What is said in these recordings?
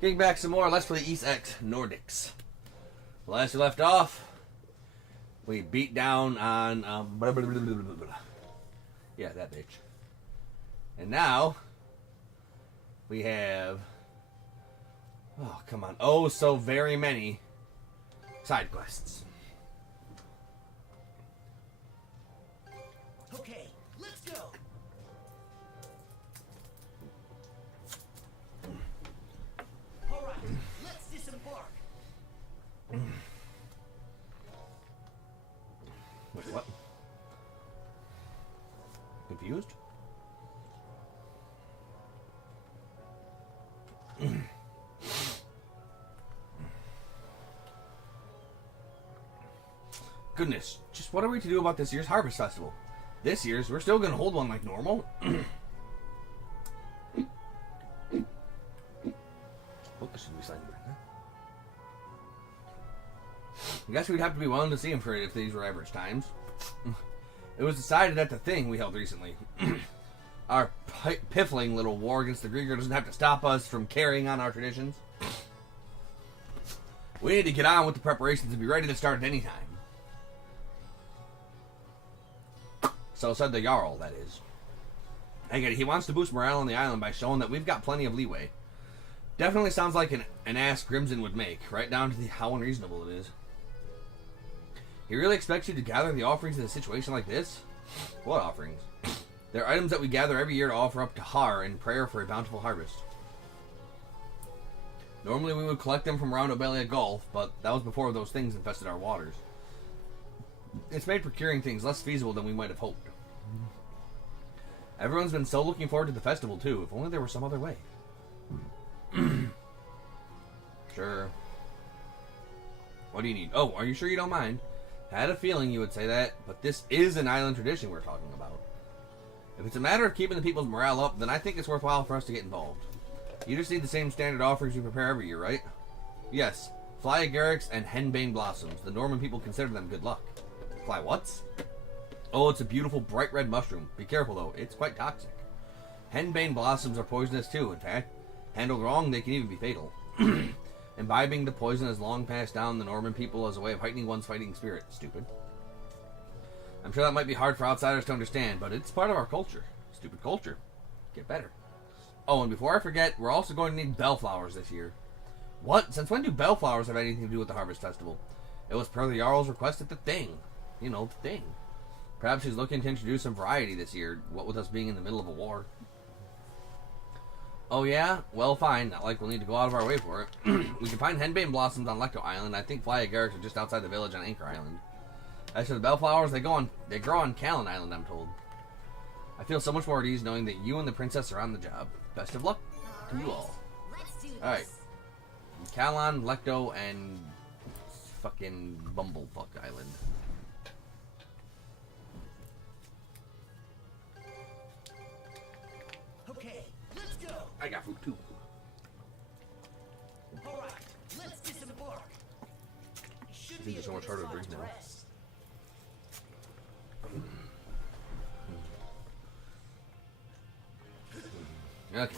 Getting back some more. Let's play X Nordics. Last we left off, we beat down on yeah, that bitch. And now we have come on, oh so very many side quests. Okay, let's go. All right, let's disembark. Wait, what? Confused? Goodness, just what are we to do about this year's Harvest Festival? This year's, we're still going to hold one like normal. Oh, this should be slightly better. I guess we'd have to be willing to see him for it if these were average times. It was decided at the thing we held recently. Our piffling little war against the Grieger doesn't have to stop us from carrying on our traditions. We need to get on with the preparations and be ready to start at any time. So said the Jarl, that is. I get it. He wants to boost morale on the island by showing that we've got plenty of leeway. Definitely sounds like an ass Grimson would make, right down to how unreasonable it is. He really expects you to gather the offerings in a situation like this? What offerings? They're items that we gather every year to offer up to Har in prayer for a bountiful harvest. Normally we would collect them from around Obelia Gulf, but that was before those things infested our waters. It's made procuring things less feasible than we might have hoped. Everyone's been so looking forward to the festival too. If only there was some other way. Sure. What do you need? Oh, are you sure you don't mind? I had a feeling you would say that, but this is an island tradition we're talking about. If it's a matter of keeping the people's morale up, then I think it's worthwhile for us to get involved. You just need the same standard offerings we prepare every year, right? Yes. Fly agarics and henbane blossoms. The Norman people consider them good luck. Fly what's? Oh, it's a beautiful bright red mushroom. Be careful though, it's quite toxic. Henbane blossoms are poisonous too, in fact. Handled wrong, they can even be fatal. Imbibing the poison has long passed down the Norman people as a way of heightening one's fighting spirit. Stupid. I'm sure that might be hard for outsiders to understand, but it's part of our culture. Stupid culture. Get better. Oh, and before I forget, we're also going to need bellflowers this year. What? Since when do bellflowers have anything to do with the Harvest Festival? It was per the Jarl's request at the thing. You know, the thing. Perhaps he's looking to introduce some variety this year, what with us being in the middle of a war. Oh yeah? Well, fine. Not like we'll need to go out of our way for it. We can find henbane blossoms on Lecto Island. I think fly agarics are just outside the village on Anchor Island. As for the bellflowers, they grow on Callan Island, I'm told. I feel so much more at ease knowing that you and the princess are on the job. Best of luck to you all. Alright. Callan, Lecto, and fucking Bumblefuck Island. Okay, let's go. I got food too. All right, let's disembark. I think it's so much harder to drink now. Okay.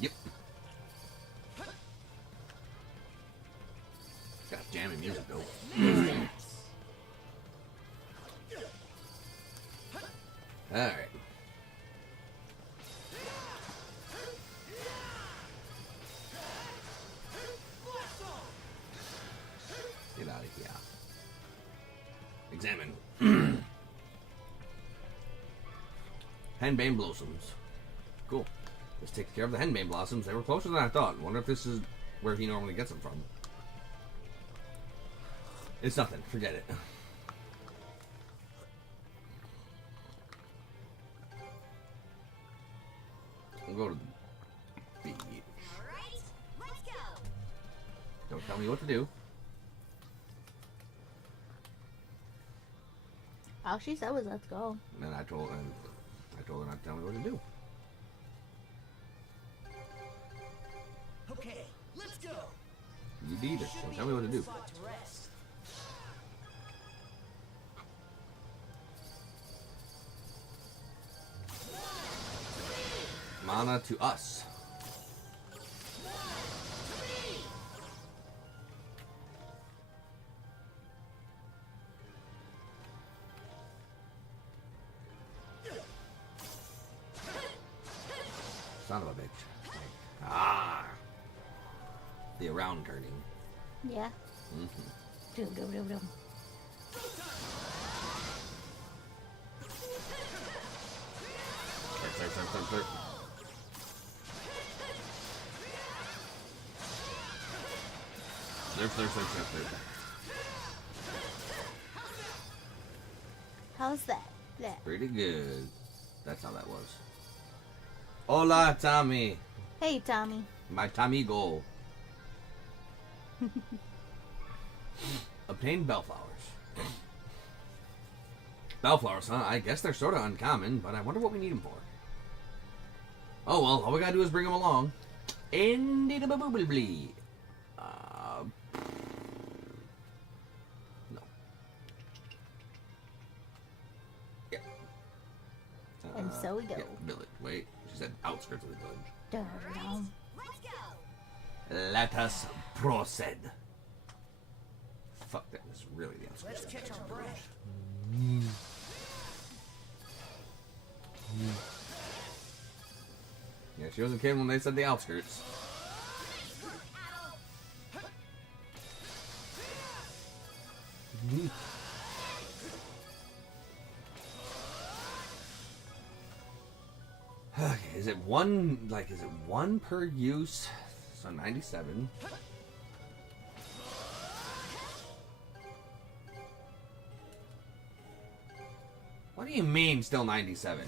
Yep. Got jamming music though. Alright. Get out of here. Examine. Henbane blossoms. Cool. This takes care of the henbane blossoms. They were closer than I thought. Wonder if this is where he normally gets them from. It's nothing. Forget it. We'll go to the beach. Alright, let's go. Don't tell me what to do. All she said was, let's go. And then I told her not to tell me what to do. Okay, let's go. You need it, so tell me what to do. mana to us. Son of a bitch. Ah. The around turning. Yeah. Doom, doom, doom, doom. Slurp. Slurp. How's that? Yeah. Pretty good. That's how that was. Hola, Tommy. Hey, Tommy. My Tomigo. Obtain bellflowers. Bellflowers, huh? I guess they're sort of uncommon, but I wonder what we need them for. Oh well, all we gotta do is bring them along. Indubitably. No. Yeah. And so we go. Yeah, village. Wait, she said outskirts of the village. Dum. Let's go. Let us proceed. Fuck, that was really the outskirts. Let's catch our breath. Yeah, she wasn't kidding when they said the outskirts. Okay, is it one per use? So 97. What do you mean still 97?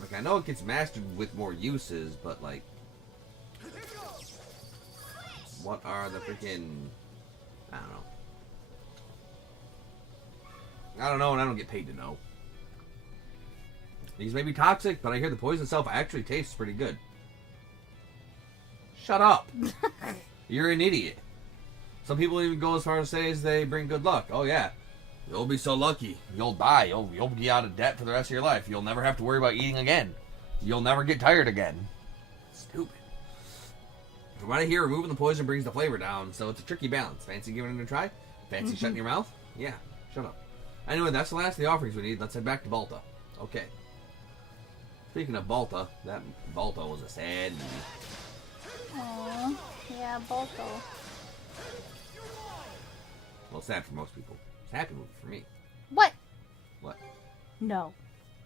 Like, I know it gets mastered with more uses, but like, what are the freaking... I don't know, and I don't get paid to know. These may be toxic, but I hear the poison itself actually tastes pretty good. Shut up! You're an idiot. Some people even go as far as say as they bring good luck. Oh yeah, you'll be so lucky. You'll die. You'll be out of debt for the rest of your life. You'll never have to worry about eating again. You'll never get tired again. Stupid. From what I hear, removing the poison brings the flavor down, so it's a tricky balance. Fancy giving it a try? Fancy shutting your mouth? Yeah, shut up. Anyway, that's the last of the offerings we need. Let's head back to Balta. Okay. Speaking of Balta, that Balta was a sad movie. Aww. Yeah, Balto. Well, sad for most people. It's a happy movie for me. What? What? No.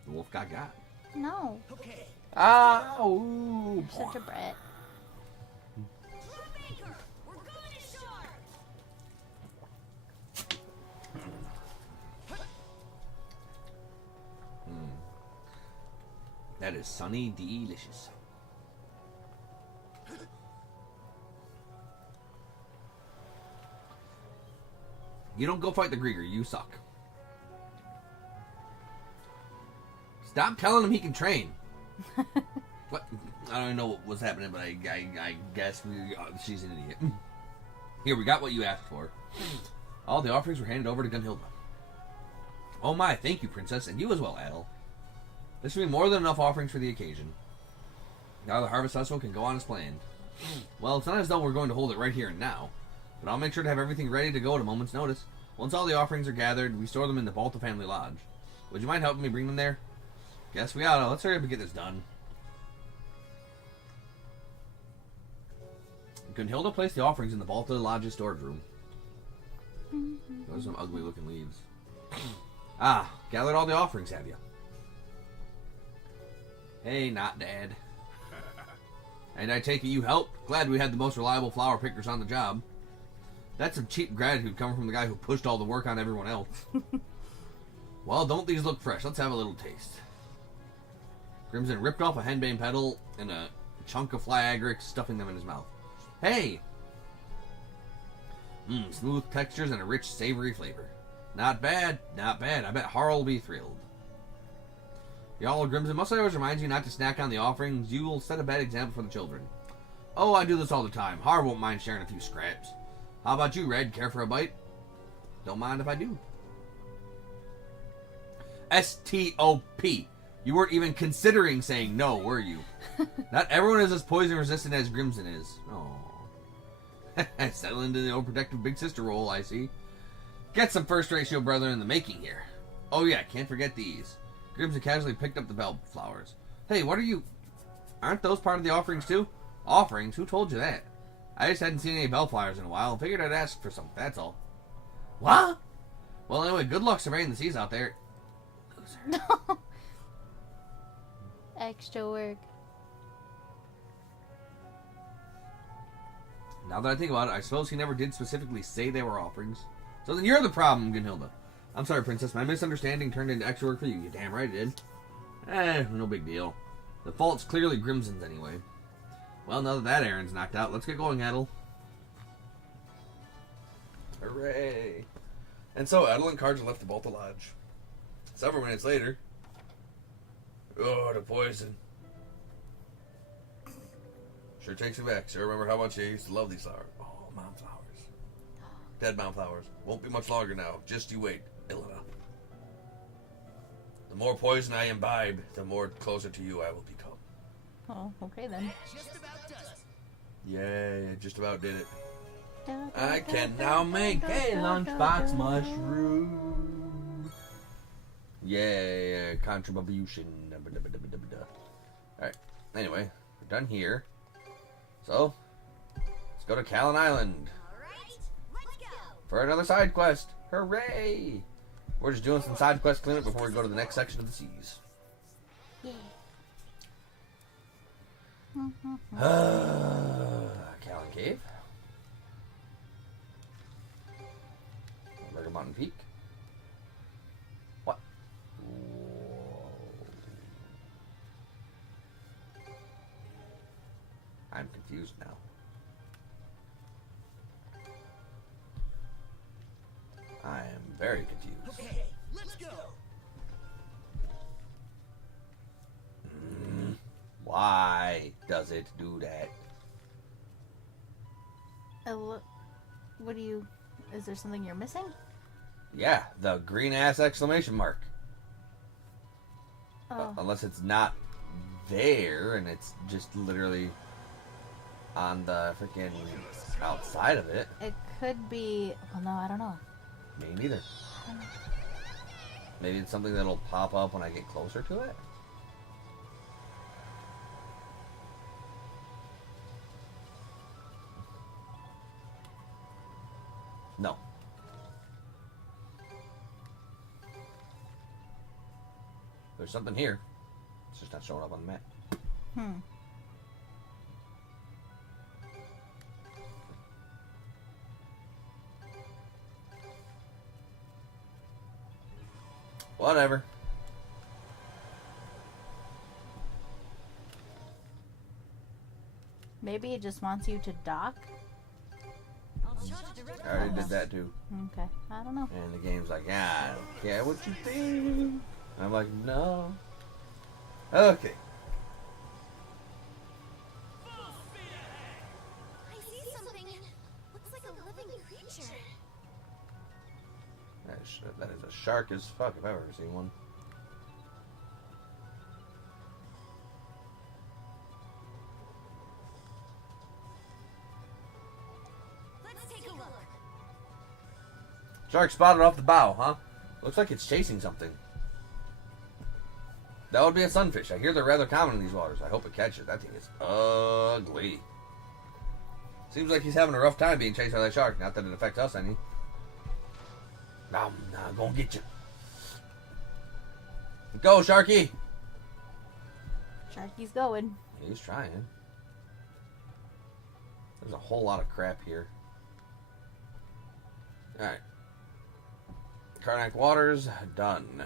The wolf got. No. Okay. Oh! Such a brat. Baker, we're going ashore. That is sunny delicious. You don't go fight the Grieger, you suck. Stop telling him he can train. What? I don't even know what was happening, but I guess she's an idiot. Here, we got what you asked for. All the offerings were handed over to Gunhilda. Oh my, thank you, Princess, and you as well, Adel. This will be more than enough offerings for the occasion. Now the Harvest Festival can go on as planned. Well, it's not as though we're going to hold it right here and now, but I'll make sure to have everything ready to go at a moment's notice. Once all the offerings are gathered, we store them in the Balta family lodge. Would you mind helping me bring them there? Guess we oughta. Let's hurry up and get this done. Gunhilda placed the offerings in the Balta Lodge's storage room. Those are some ugly looking leaves. Ah, gathered all the offerings, have you? Hey, not Dad. And I take it you helped? Glad we had the most reliable flower pickers on the job. That's some cheap gratitude coming from the guy who pushed all the work on everyone else. Well, don't these look fresh? Let's have a little taste. Crimson ripped off a henbane petal and a chunk of fly agaric, stuffing them in his mouth. Hey! Smooth textures and a rich, savory flavor. Not bad, not bad. I bet Harl will be thrilled. Y'all, Grimson, must I always remind you not to snack on the offerings? You will set a bad example for the children. Oh, I do this all the time. Har won't mind sharing a few scraps. How about you, Red? Care for a bite? Don't mind if I do. S-T-O-P. You weren't even considering saying no, were you? Not everyone is as poison resistant as Grimson is. Oh. Settle into the overprotective big sister role, I see. Get some first-rate shield brother in the making here. Oh yeah, can't forget these. Grimson casually picked up the bellflowers. Hey, what are you... Aren't those part of the offerings too? Offerings? Who told you that? I just hadn't seen any bellflowers in a while and figured I'd ask for some, that's all. What? Well, anyway, good luck surveying the seas out there. Loser. Extra work. Now that I think about it, I suppose he never did specifically say they were offerings. So then you're the problem, Gunhilda. I'm sorry, Princess. My misunderstanding turned into extra work for you. You damn right it did. No big deal. The fault's clearly Grimson's anyway. Well, now that errand's knocked out, let's get going, Adel. Hooray! And so Adel and Karja left the Balta Lodge. Several minutes later... Oh, the poison. Sure takes me back. Sure remember how much I used to love these flowers. Oh, mom flowers. Dead mom flowers. Won't be much longer now. Just you wait, Ilana. The more poison I imbibe, the more closer to you I will become. Oh, okay then. Just about does it. Yeah, just about did it. I can now make a lunchbox mushroom. Yeah, contribution. Alright, anyway, we're done here. So, let's go to Callan Island Alright, let's go. for another side quest. Hooray! We're just doing some side quest cleanup before we go to the next section of the seas. Yeah. Callan Cave. Murder Mountain Peak. What? Whoa. I'm confused now. I am very confused. Okay, let's go. Why does it do that? What do you... Is there something you're missing? Yeah, the green ass exclamation mark. Oh. Unless it's not there and it's just literally on the freaking outside of it. It could be... Well, no, I don't know. Me neither. Maybe it's something that'll pop up when I get closer to it? No. There's something here. It's just not showing up on the map. Whatever. Maybe it just wants you to dock? I'll charge a direct I already did pulse. that too. Okay, I don't know. And the game's like, I don't care what you think. And I'm like, no. Okay. I see something. Looks like a living creature. That is a shark as fuck if I've ever seen one. Let's take a look. Shark spotted off the bow, huh? Looks like it's chasing something. That would be a sunfish. I hear they're rather common in these waters. I hope it catches. That thing is ugly. Seems like he's having a rough time being chased by that shark. Not that it affects us any. I'm gonna get you. Go, Sharky! Sharky's going. He's trying. There's a whole lot of crap here. Alright. Karnak Waters, done.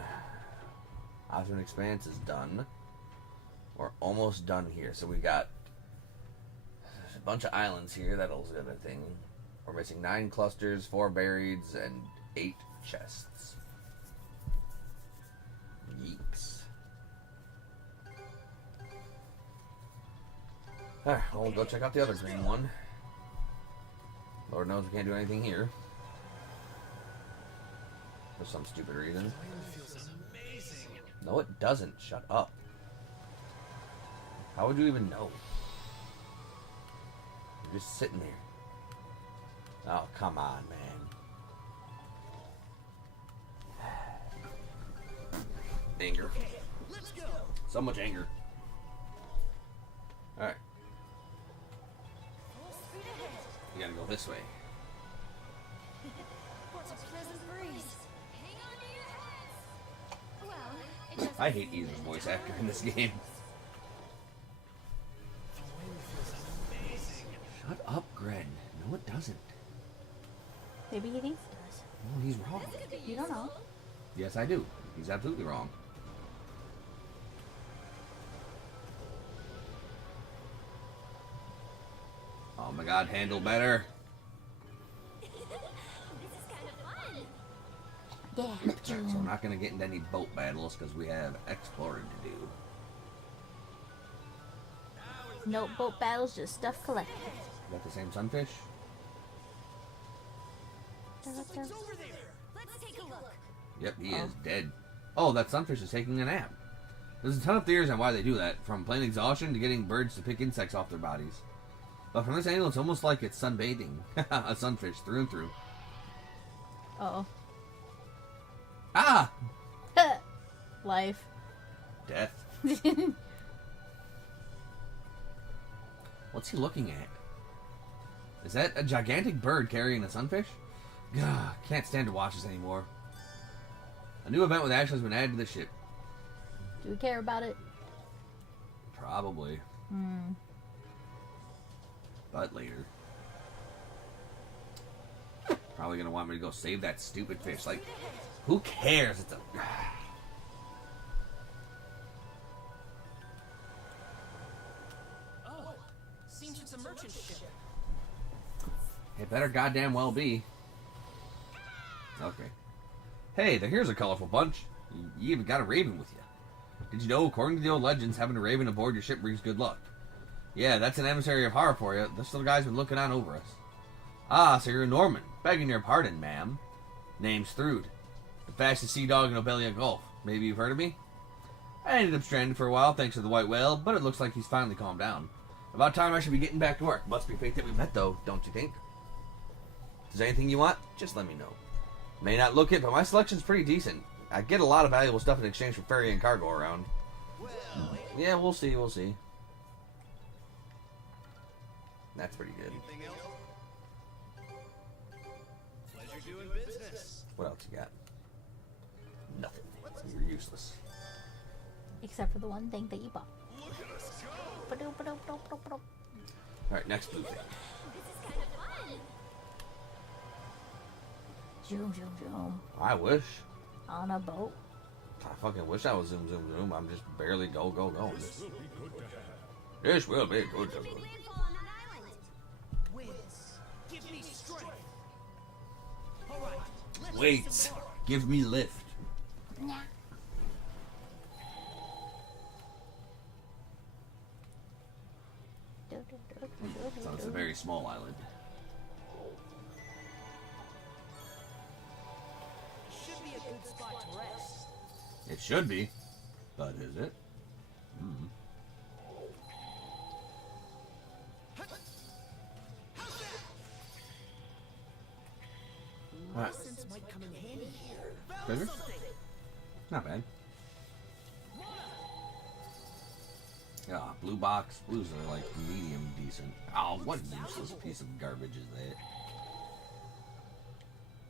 Osmond Expanse is done. We're almost done here. So we got a bunch of islands here. That'll do a thing. We're missing 9 clusters, 4 burieds, and 8 chests. Yeeks. Alright, well, we'll go check out the other green one. Lord knows we can't do anything here. for some stupid reason. No, it doesn't. Shut up. How would you even know? You're just sitting there. Oh, come on, man. Anger. Let's go. So much anger. Alright. You gotta go this way. What's a pleasant breeze? Hang on to your hats. Well, it doesn't I hate either voice actor in this game. Shut up, Gren. No, it doesn't. Maybe he thinks it does. No, he's wrong. You don't know. Yes, I do. He's absolutely wrong. Oh my god, handle better. This is kind of fun. Yeah. So we're not going to get into any boat battles because we have exploring to do. No boat battles, just stuff collected. Is that the same sunfish? Something's over there. Let's take a look. Yep, he is dead. Oh, that sunfish is taking a nap. There's a ton of theories on why they do that, from plain exhaustion to getting birds to pick insects off their bodies. But from this angle, it's almost like it's sunbathing. A sunfish through and through. Uh-oh. Ah! Life. Death. What's he looking at? Is that a gigantic bird carrying a sunfish? Gah, can't stand to watch this anymore. A new event with Ashley has been added to the ship. Do we care about it? Probably. But later. Probably gonna want me to go save that stupid fish. Like, who cares? It's a... Oh, seems it's a merchant ship. It better goddamn well be. Okay. Hey, here's a colorful bunch. You even got a raven with you. Did you know, according to the old legends, having a raven aboard your ship brings good luck? Yeah, that's an emissary of horror for you. This little guy's been looking on over us. Ah, so you're a Norman. Begging your pardon, ma'am. Name's Thrude. The fastest sea dog in Obelia Gulf. Maybe you've heard of me? I ended up stranded for a while thanks to the white whale, but it looks like he's finally calmed down. About time I should be getting back to work. Must be fate that we met, though, don't you think? If there's anything you want, just let me know. May not look it, but my selection's pretty decent. I get a lot of valuable stuff in exchange for ferrying cargo around. Well, Yeah, we'll see, we'll see. That's pretty good. anything else? Pleasure doing business. What else you got? Nothing. You're useless. Except for the one thing that you bought. Look at us go. Ba-do-ba-do-ba-do-ba-do. Alright, next blue thing. This is kind of fun. Zoom, zoom, zoom. I wish. On a boat. I fucking wish I was zoom, zoom, zoom. I'm just barely go, go, go. This will be good to have. Big landfall on that island. Winds, give me strength. All right, let's Wait, get some more. give me lift. Nah. So it's a very small island. Should be a good spot to rest. It should be, but is it? Alright, Lessons might come in handy here. Treasure? Found something. Not bad. Yeah, blue box. Blues are like medium decent. Oh, what useless piece of garbage is that?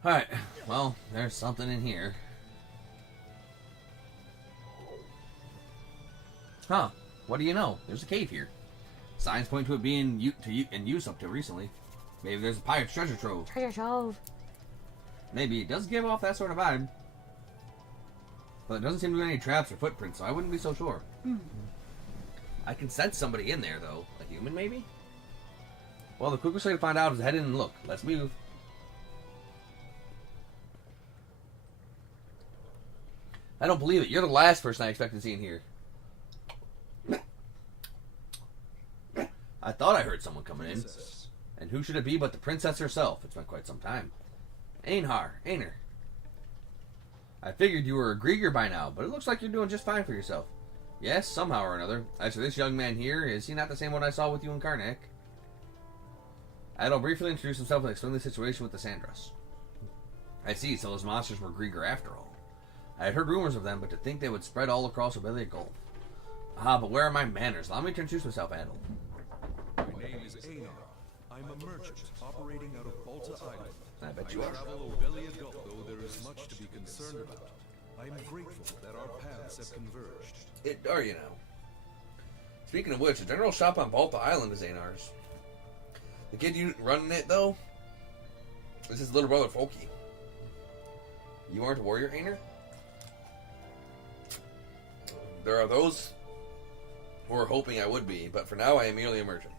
Alright, well, there's something in here. Huh, what do you know? There's a cave here. Signs point to it being in use up to recently. Maybe there's a pirate's treasure trove. Treasure trove. Maybe it does give off that sort of vibe. But it doesn't seem to be any traps or footprints, so I wouldn't be so sure. I can sense somebody in there, though. A human, maybe? Well, the quickest way to find out is to head in and look. Let's move. I don't believe it. You're the last person I expected to see in here. I thought I heard someone coming in. And who should it be but the princess herself? It's been quite some time. Einhar, Einer. I figured you were a Grieger by now, but it looks like you're doing just fine for yourself. Yes, somehow or another. As for this young man here, is he not the same one I saw with you in Karnak? Adol briefly introduced himself and explained the situation with the Sandras. I see, so those monsters were Grieger after all. I had heard rumors of them, but to think they would spread all across Obelia Gulf. Ah, but where are my manners? Allow me to introduce myself, Adol. My name is Einar. I'm a merchant operating out of Balta Island. I bet you are. Travel Obelia Gulf, though there is much to be concerned about. I am grateful that our paths have converged. It are, you know. Speaking of which, the general shop on Balta Island is Einar's. The kid you running it, though, is his little brother, Folky. You aren't a warrior, Einar? There are those who are hoping I would be, but for now I am merely a merchant.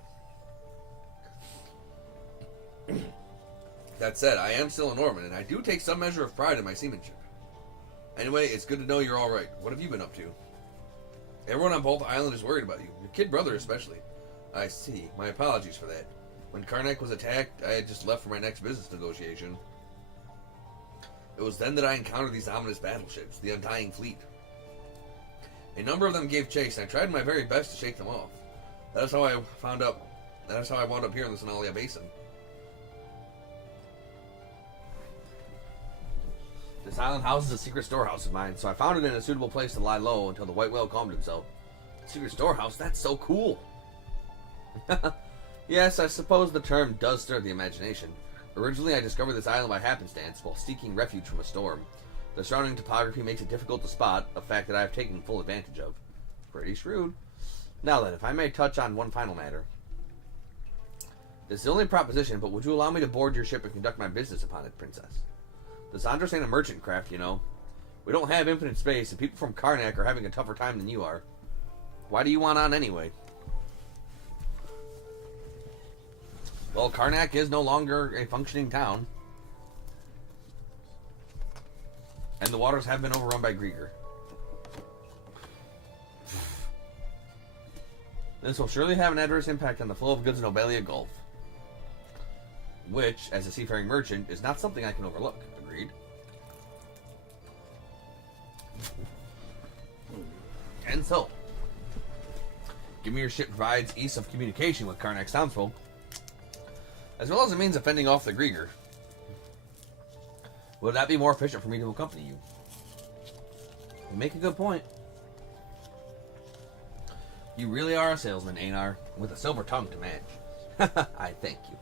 That said, I am still a Norman, and I do take some measure of pride in my seamanship. Anyway, it's good to know you're alright. What have you been up to? Everyone on Balta Island is worried about you. Your kid brother especially. I see. My apologies for that. When Karnak was attacked, I had just left for my next business negotiation. It was then that I encountered these ominous battleships, the Undying Fleet. A number of them gave chase, and I tried my very best to shake them off. That is how I wound up here in the Sonalia Basin. This island houses a secret storehouse of mine, so I found it in a suitable place to lie low until the white whale calmed himself. Secret storehouse? That's so cool! Yes, I suppose the term does stir the imagination. Originally, I discovered this island by happenstance while seeking refuge from a storm. The surrounding topography makes it difficult to spot, a fact that I have taken full advantage of. Pretty shrewd. Now then, if I may touch on one final matter. This is only a proposition, but would you allow me to board your ship and conduct my business upon it, Princess? The Sandras ain't a merchant craft, you know. We don't have infinite space, and people from Karnak are having a tougher time than you are. Why do you want on anyway? Well, Karnak is no longer a functioning town. And the waters have been overrun by Grieger. This will surely have an adverse impact on the flow of goods in Obelia Gulf. Which, as a seafaring merchant, is not something I can overlook. Agreed? And so, given your ship provides ease of communication with Karnak's townsfolk, as well as a means of fending off the Grieger, would that be more efficient for me to accompany you? You make a good point. You really are a salesman, Einar, with a silver tongue to match. I thank you.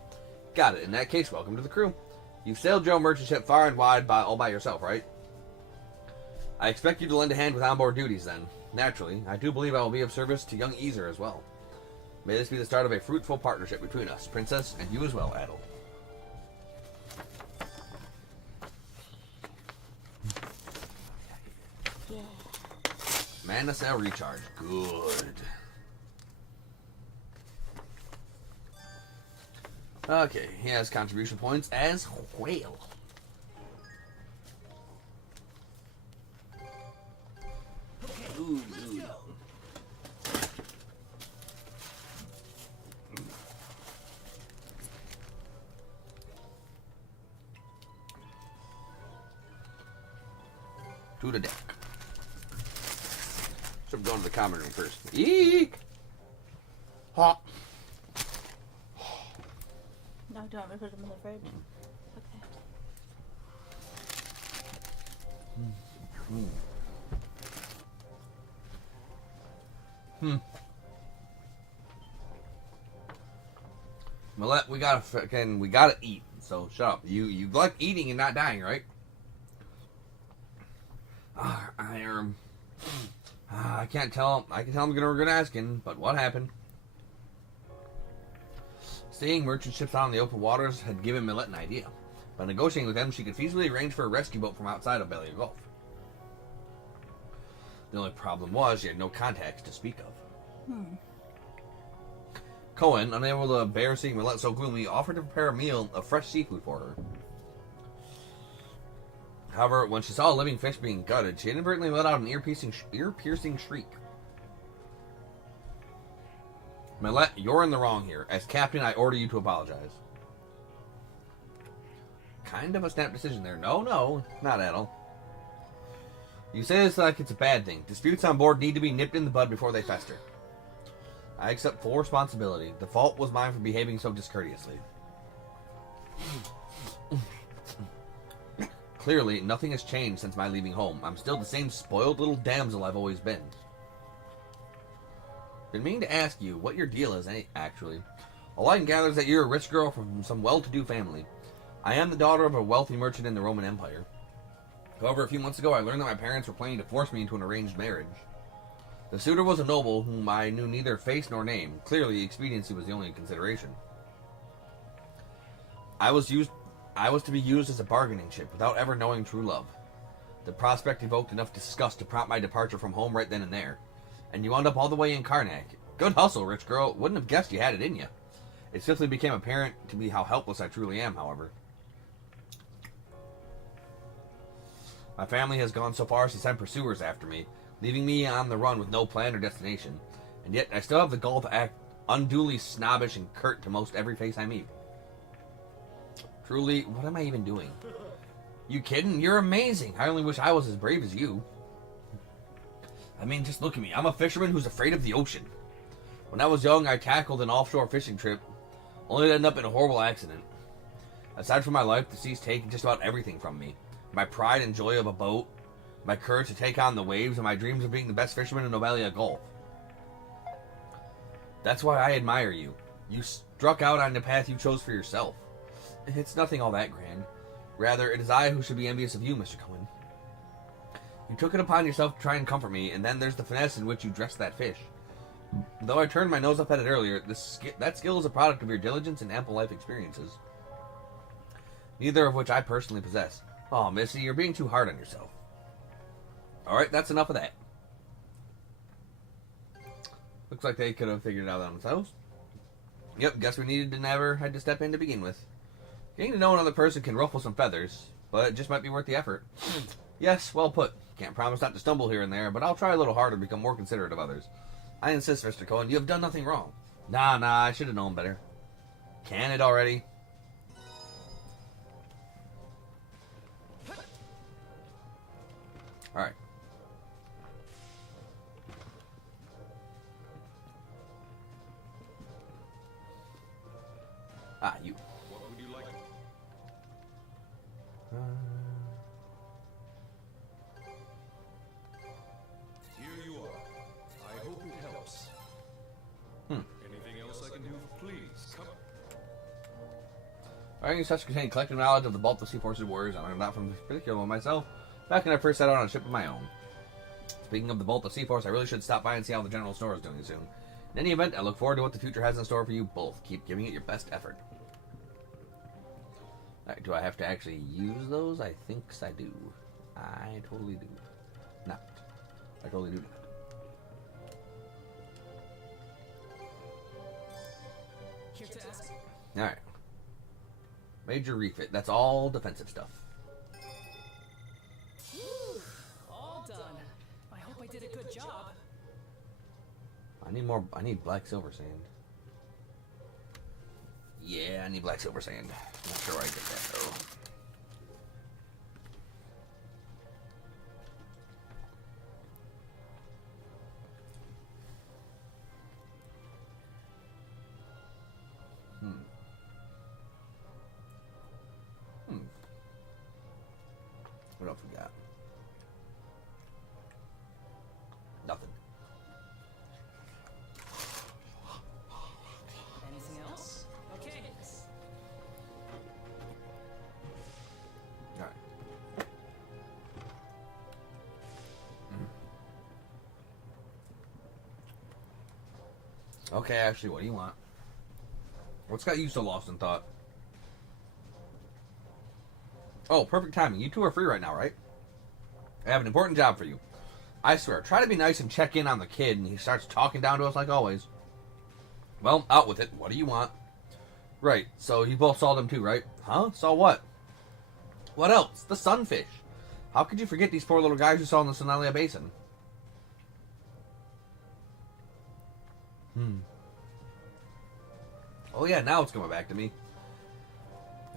Got it. In that case, welcome to the crew. You've sailed your merchant ship far and wide all by yourself, right? I expect you to lend a hand with onboard duties, then. Naturally, I do believe I will be of service to young Easer as well. May this be the start of a fruitful partnership between us, Princess, and you as well, Adol. Yeah. Mana cell recharge. Good. Okay, he has contribution points as whale. Ooh, ooh. To the deck. So I'm going to the common room first. Eek! Hot. No, do you want me to put them in the fridge? Okay. Millette, we gotta eat. So shut up. You like eating and not dying, right? I can't tell. I can tell I'm gonna regret asking, but what happened? Seeing merchant ships out on the open waters had given Millette an idea. By negotiating with them, she could feasibly arrange for a rescue boat from outside of Obelia Gulf. The only problem was she had no contacts to speak of. Cohen, unable to bear seeing Millette so gloomy, offered to prepare a meal of fresh seafood for her. However, when she saw a living fish being gutted, she inadvertently let out an ear-piercing shriek. Millette, you're in the wrong here. As captain, I order you to apologize. Kind of a snap decision there. No, not Adol. You say this like it's a bad thing. Disputes on board need to be nipped in the bud before they fester. I accept full responsibility. The fault was mine for behaving so discourteously. Clearly, nothing has changed since my leaving home. I'm still the same spoiled little damsel I've always been. Been meaning to ask you what your deal is, actually. All I can gather is that you're a rich girl from some well-to-do family. I am the daughter of a wealthy merchant in the Roman Empire. However, a few months ago, I learned that my parents were planning to force me into an arranged marriage. The suitor was a noble whom I knew neither face nor name. Clearly, expediency was the only consideration. I was to be used as a bargaining chip without ever knowing true love. The prospect evoked enough disgust to prompt my departure from home right then and there. And you wound up all the way in Karnak. Good hustle, rich girl. Wouldn't have guessed you had it in you. It swiftly became apparent to me how helpless I truly am, however. My family has gone so far as to send pursuers after me, leaving me on the run with no plan or destination. And yet I still have the gall to act unduly snobbish and curt to most every face I meet. Truly, what am I even doing? You kidding? You're amazing. I only wish I was as brave as you. I mean, just look at me. I'm a fisherman who's afraid of the ocean. When I was young, I tackled an offshore fishing trip, only to end up in a horrible accident. Aside from my life, the sea's taken just about everything from me. My pride and joy of a boat, my courage to take on the waves, and my dreams of being the best fisherman in Novalia Gulf. That's why I admire you. You struck out on the path you chose for yourself. It's nothing all that grand. Rather, it is I who should be envious of you, Mr. Cohen. You took it upon yourself to try and comfort me, and then there's the finesse in which you dressed that fish. Though I turned my nose up at it earlier, that skill is a product of your diligence and ample life experiences. Neither of which I personally possess. Oh, Missy, you're being too hard on yourself. Alright, that's enough of that. Looks like they could have figured it out on themselves. Yep, guess we never had to step in to begin with. Getting to know another person can ruffle some feathers, but it just might be worth the effort. Yes, well put. Can't promise not to stumble here and there, but I'll try a little harder to become more considerate of others. I insist, Mr. Cohen, you have done nothing wrong. Nah, I should have known better. Can it already? Alright. Ah, you. What would you like? Here you are. I hope it helps. Anything else I can do? Please, come. Learning such contain collective knowledge of the Baltic Sea Forces warriors, I learned that from this particular one myself, back when I first set out on a ship of my own. Speaking of the Baltic Sea Force, I really should stop by and see how the General Store is doing soon. In any event, I look forward to what the future has in store for you both. Keep giving it your best effort. Right, do I have to actually use those? I think I do. I totally do. Not. I totally do not. Here to ask. Alright. Major refit. That's all defensive stuff. All done. I hope I did a good job. I need black silver sand. Yeah, I need black silver sand. Not sure where I get that though. What else we got? Nothing. Anything else? Okay. Alright. Okay, Ashley, what do you want? What's got you so lost in thought? Oh, perfect timing. You two are free right now, right? I have an important job for you. I swear, try to be nice and check in on the kid, and he starts talking down to us like always. Well, out with it. What do you want? Right, so you both saw them too, right? Huh? Saw what? What else? The sunfish. How could you forget these poor little guys you saw in the Sonalia Basin? Oh yeah, now it's coming back to me.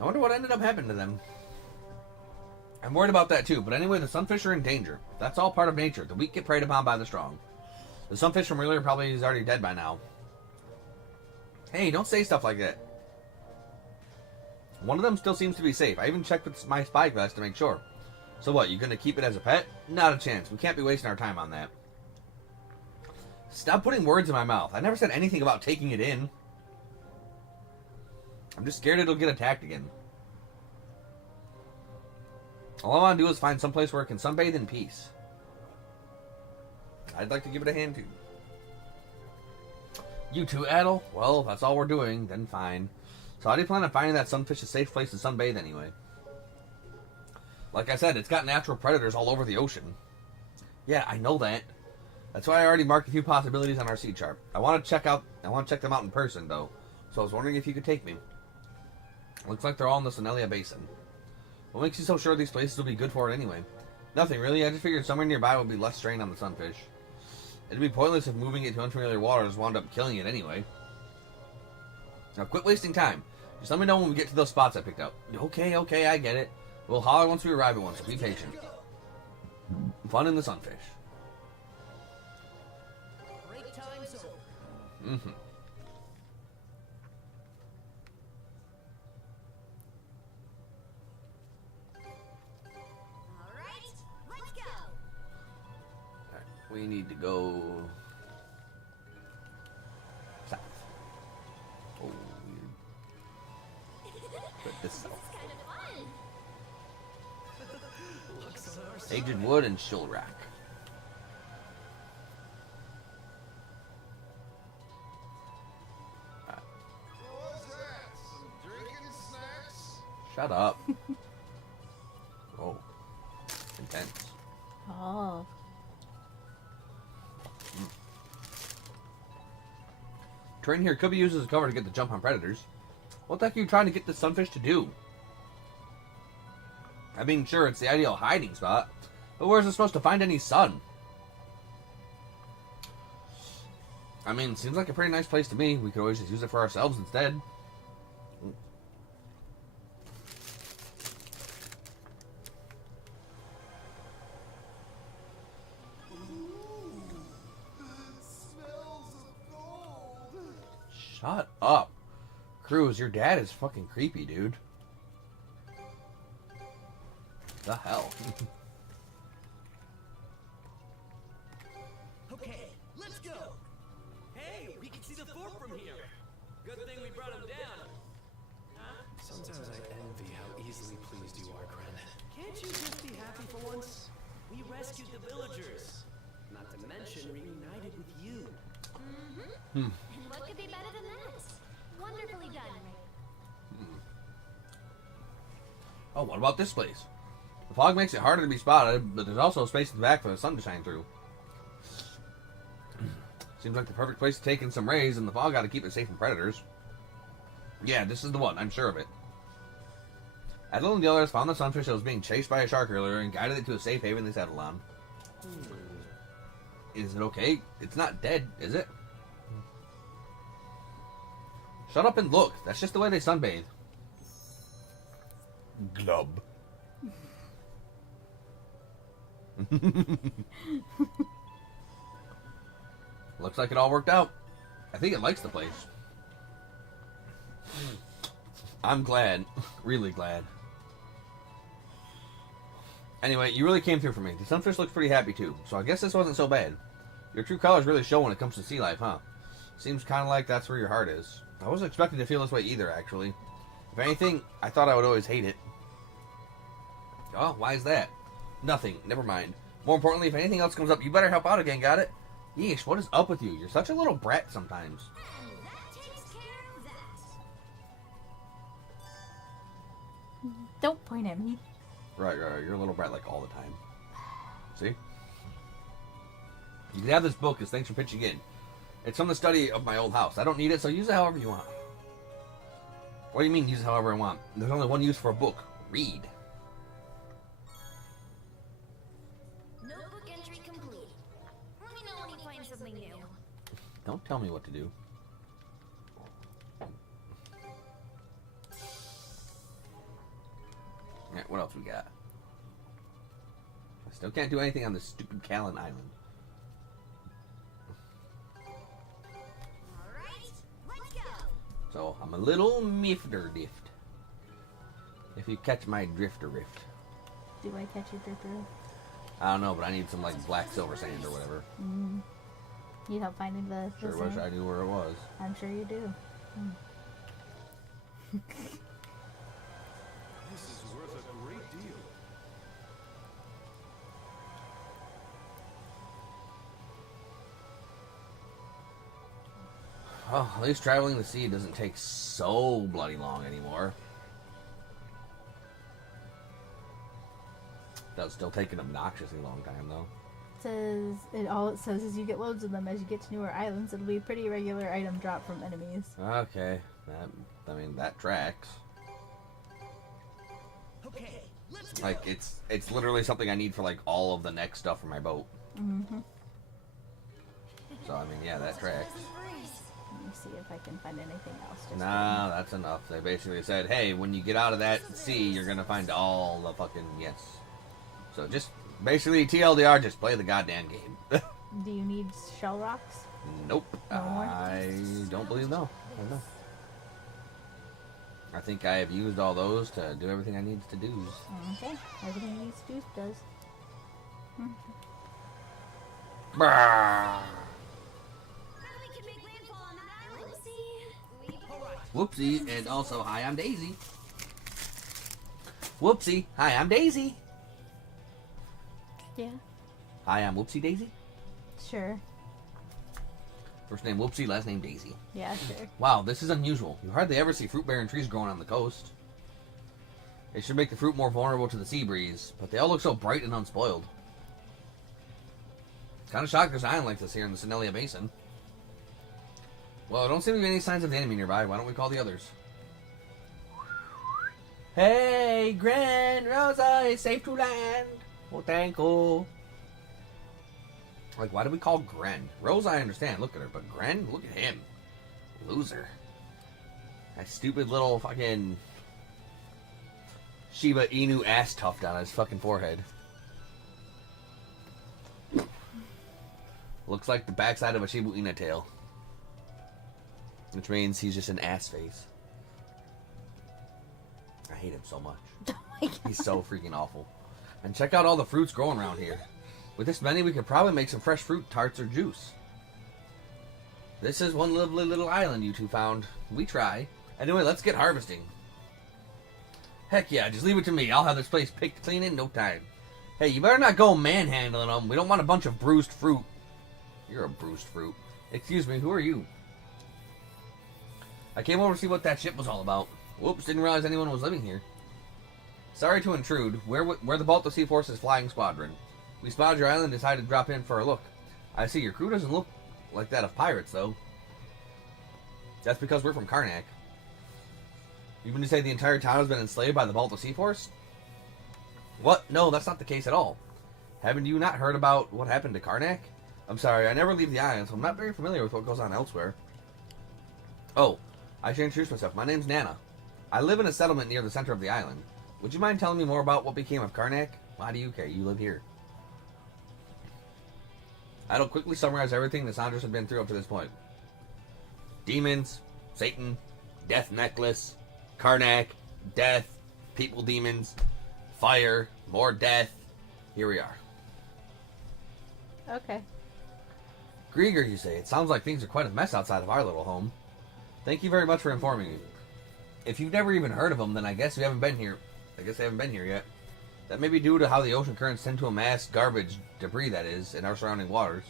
I wonder what ended up happening to them. I'm worried about that too, but anyway, the sunfish are in danger. That's all part of nature. The weak get preyed upon by the strong. The sunfish from earlier probably is already dead by now. Hey, don't say stuff like that. One of them still seems to be safe. I even checked with my spyglass to make sure. So what, you gonna keep it as a pet? Not a chance. We can't be wasting our time on that. Stop putting words in my mouth. I never said anything about taking it in. I'm just scared it'll get attacked again. All I want to do is find someplace where it can sunbathe in peace. I'd like to give it a hand too. You too, Adel? Well, if that's all we're doing, then fine. So how do you plan on finding that sunfish a safe place to sunbathe anyway? Like I said, it's got natural predators all over the ocean. Yeah, I know that. That's why I already marked a few possibilities on our sea chart. I want to check them out in person though. So I was wondering if you could take me. Looks like they're all in the Sonelia Basin. What makes you so sure these places will be good for it anyway? Nothing really. I just figured somewhere nearby would be less strain on the sunfish. It'd be pointless if moving it to unfamiliar waters wound up killing it anyway. Now quit wasting time. Just let me know when we get to those spots I picked out. Okay, I get it. We'll holler once we arrive at one, so be patient. Fun in the sunfish. Break time's over. Mm-hmm. Alright, let's go. Alright, we need to go south. Oh, weird. But this south. Kind of fun. Aged wood and shoal rack. What's that? Some drinking snacks? Shut up. Oh. Intense. Oh. Terrain here could be used as a cover to get the jump on predators. What the heck are you trying to get this sunfish to do? I mean, sure, it's the ideal hiding spot, but where's it supposed to find any sun? I mean, seems like a pretty nice place to me. We could always just use it for ourselves instead. Smells of gold. Shut up. Cruz, your dad is fucking creepy, dude. The hell? Okay, let's go. Hey, we can see the fort from here. Good thing we brought him down. Huh? Sometimes I envy how easily pleased you are, Gren. Can't you just be happy for once? We rescued the villagers. Not to mention reunited with you. And what could be better than that? Wonderfully done, Rick. Oh, what about this place? The fog makes it harder to be spotted, but there's also a space in the back for the sun to shine through. Seems like the perfect place to take in some rays, and the fog got to keep it safe from predators. Yeah, this is the one, I'm sure of it. Adel and the others found the sunfish that was being chased by a shark earlier and guided it to a safe haven they settled on. Is it okay? It's not dead, is it? Shut up and look. That's just the way they sunbathe. Glub. Looks like it all worked out. I think it likes the place. I'm glad. Really glad. Anyway, you really came through for me. The sunfish looks pretty happy too, so I guess this wasn't so bad. Your true colors really show when it comes to sea life, huh? Seems kind of like that's where your heart is. I wasn't expecting to feel this way either, actually. If anything, I thought I would always hate it. Oh, why is that? Nothing. Never mind. More importantly, if anything else comes up, you better help out again, got it? Yeesh, what is up with you? You're such a little brat sometimes. And that takes care of that. Don't point at me. Right. You're a little brat like all the time. See? You can have this book as thanks for pitching in. It's from the study of my old house. I don't need it, so use it however you want. What do you mean, use it however I want? There's only one use for a book. Read. Notebook entry complete. Let me know when you find something new. Don't tell me what to do. Alright, what else we got? I still can't do anything on this stupid Callan Island. Alright, let's go. So, I'm a little mifter dift. If you catch my drifter rift. Do I catch you through? I don't know, but I need some, like, black silver sand or whatever. Need help finding the Sure wish sand? I knew where it was. I'm sure you do. This is worth a great deal. Oh, at least traveling the sea doesn't take so bloody long anymore. Does still take an obnoxiously long time, though. It says is you get loads of them as you get to newer islands. It'll be a pretty regular item drop from enemies. Okay, that tracks. Okay, let's go. Like, it's literally something I need for, like, all of the next stuff for my boat. So, I mean, yeah, that tracks. Let me see if I can find anything else. Just Nah, that's enough. They basically said, hey, when you get out of that sea, you're gonna find all the fucking yes. So just, basically, TLDR, just play the goddamn game. do you need shell rocks? Nope. No more? I don't believe no. I don't know. I think I have used all those to do everything I need to do. Okay, everything you need to do does. Brrr. We can make landfall on that island. We Whoopsie, and also, hi, I'm Daisy. Whoopsie, hi, I'm Daisy. Yeah, Hi, I'm Whoopsie Daisy. sure. First name Whoopsie, last name Daisy. Yeah, sure. Wow, this is unusual. You hardly ever see fruit-bearing trees growing on the coast. It should make the fruit more vulnerable to the sea breeze, but they all look so bright and unspoiled. Kind of shocked there's an island like this here in the Senelia Basin. Well, there don't seem to be any signs of the enemy nearby. Why don't we call the others? Hey, Grand Rosa is safe to land. Oh, thank you. Like, why do we call Gren? Rose, I understand. Look at her. But Gren? Look at him. Loser. That stupid little fucking Shiba Inu ass tuft on his fucking forehead. Looks like the backside of a Shiba Inu tail. Which means he's just an ass face. I hate him so much. He's so freaking awful. And check out all the fruits growing around here. With this many, we could probably make some fresh fruit tarts or juice. This is one lovely little island you two found. We try. Anyway, let's get harvesting. Heck yeah, just leave it to me. I'll have this place picked clean in no time. Hey, you better not go manhandling them. We don't want a bunch of bruised fruit. You're a bruised fruit. Excuse me, who are you? I came over to see what that ship was all about. Whoops, didn't realize anyone was living here. Sorry to intrude. We're the Baltic Sea Force's flying squadron. We spotted your island and decided to drop in for a look. I see your crew doesn't look like that of pirates, though. That's because we're from Karnak. You mean to say the entire town has been enslaved by the Baltic Sea Force? What? No, that's not the case at all. Haven't you not heard about what happened to Karnak? I'm sorry, I never leave the island, so I'm not very familiar with what goes on elsewhere. Oh, I should introduce myself. My name's Nana. I live in a settlement near the center of the island. Would you mind telling me more about what became of Karnak? Why do you care? You live here. I'll quickly summarize everything the Sandras have been through up to this point. Demons, Satan, Death Necklace, Karnak, death, people demons, fire, more death. Here we are. Okay. Grieger, you say. It sounds like things are quite a mess outside of our little home. Thank you very much for informing me. If you've never even heard of them, then I guess you haven't been here. I guess they haven't been here yet. That may be due to how the ocean currents tend to amass garbage, debris that is, in our surrounding waters.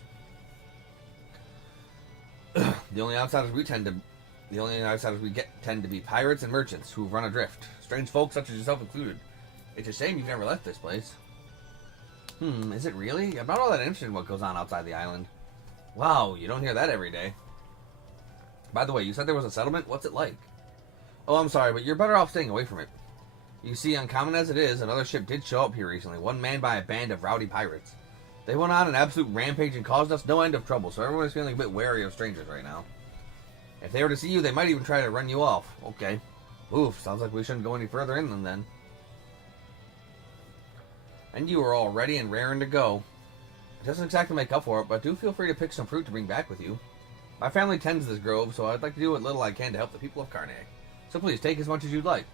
The only outsiders we tend to be pirates and merchants who've run adrift. Strange folks such as yourself included. It's a shame you've never left this place. Is it really? I'm not all that interested in what goes on outside the island. Wow, you don't hear that every day. By the way, you said there was a settlement? What's it like? Oh, I'm sorry, but you're better off staying away from it. You see, uncommon as it is, another ship did show up here recently, one manned by a band of rowdy pirates. They went on an absolute rampage and caused us no end of trouble, so everyone is feeling a bit wary of strangers right now. If they were to see you, they might even try to run you off. Okay. Oof, sounds like we shouldn't go any further in them then. And you are all ready and raring to go. It doesn't exactly make up for it, but do feel free to pick some fruit to bring back with you. My family tends this grove, so I'd like to do what little I can to help the people of Karnak. So please, take as much as you'd like.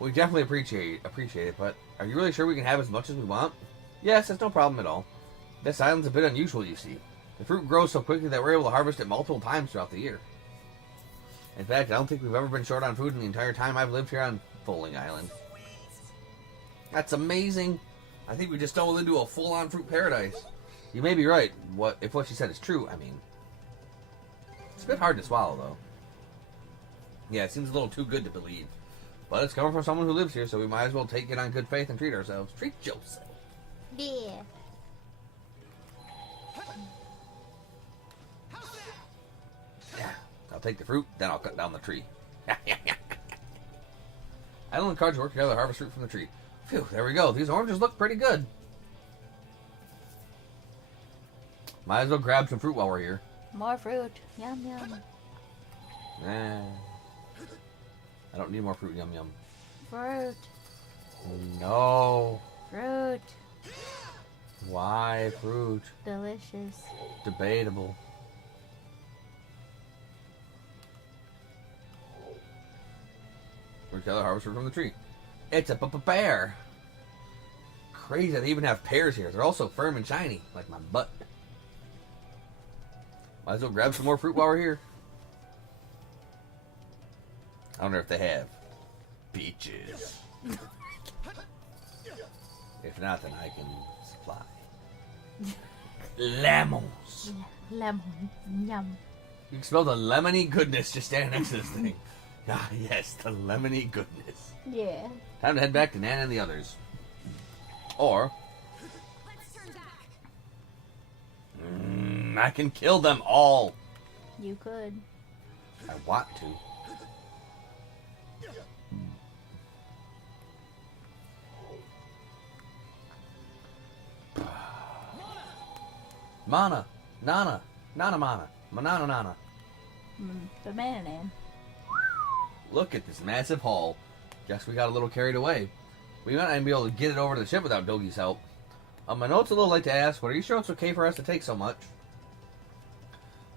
We definitely appreciate it, but are you really sure we can have as much as we want? Yes, that's no problem at all. This island's a bit unusual, you see. The fruit grows so quickly that we're able to harvest it multiple times throughout the year. In fact, I don't think we've ever been short on food in the entire time I've lived here on Fulling Island. That's amazing. I think we just stumbled into a full-on fruit paradise. You may be right. If what she said is true, I mean. It's a bit hard to swallow, though. Yeah, it seems a little too good to believe. But it's coming from someone who lives here, so we might as well take it on good faith and treat ourselves. Treat yourself. Yeah. Yeah, I'll take the fruit, then I'll cut down the tree. Island cards work together to harvest fruit from the tree. Phew, there we go. These oranges look pretty good. Might as well grab some fruit while we're here. More fruit. Yum yum. Nah. I don't need more fruit, yum yum. Fruit. No. Fruit. Why fruit? Delicious. Debatable. Work together, harvest fruit from the tree. It's a pear. Crazy that they even have pears here. They're also firm and shiny, like my butt. Might as well grab some more fruit while we're here. I wonder if they have peaches. If not, then I can supply. Lemons. Lemon. Yum. You can smell the lemony goodness just standing next to this thing. Ah, yes, the lemony goodness. Yeah. Time to head back to Nana and the others. Or, Let's turn back. I can kill them all. You could. I want to. Mana, Nana, Nana Mana, Manana Nana. The man. Look at this massive haul. Guess we got a little carried away. We might not even be able to get it over to the ship without Dogi's help. I know it's a little late to ask, but are you sure it's okay for us to take so much?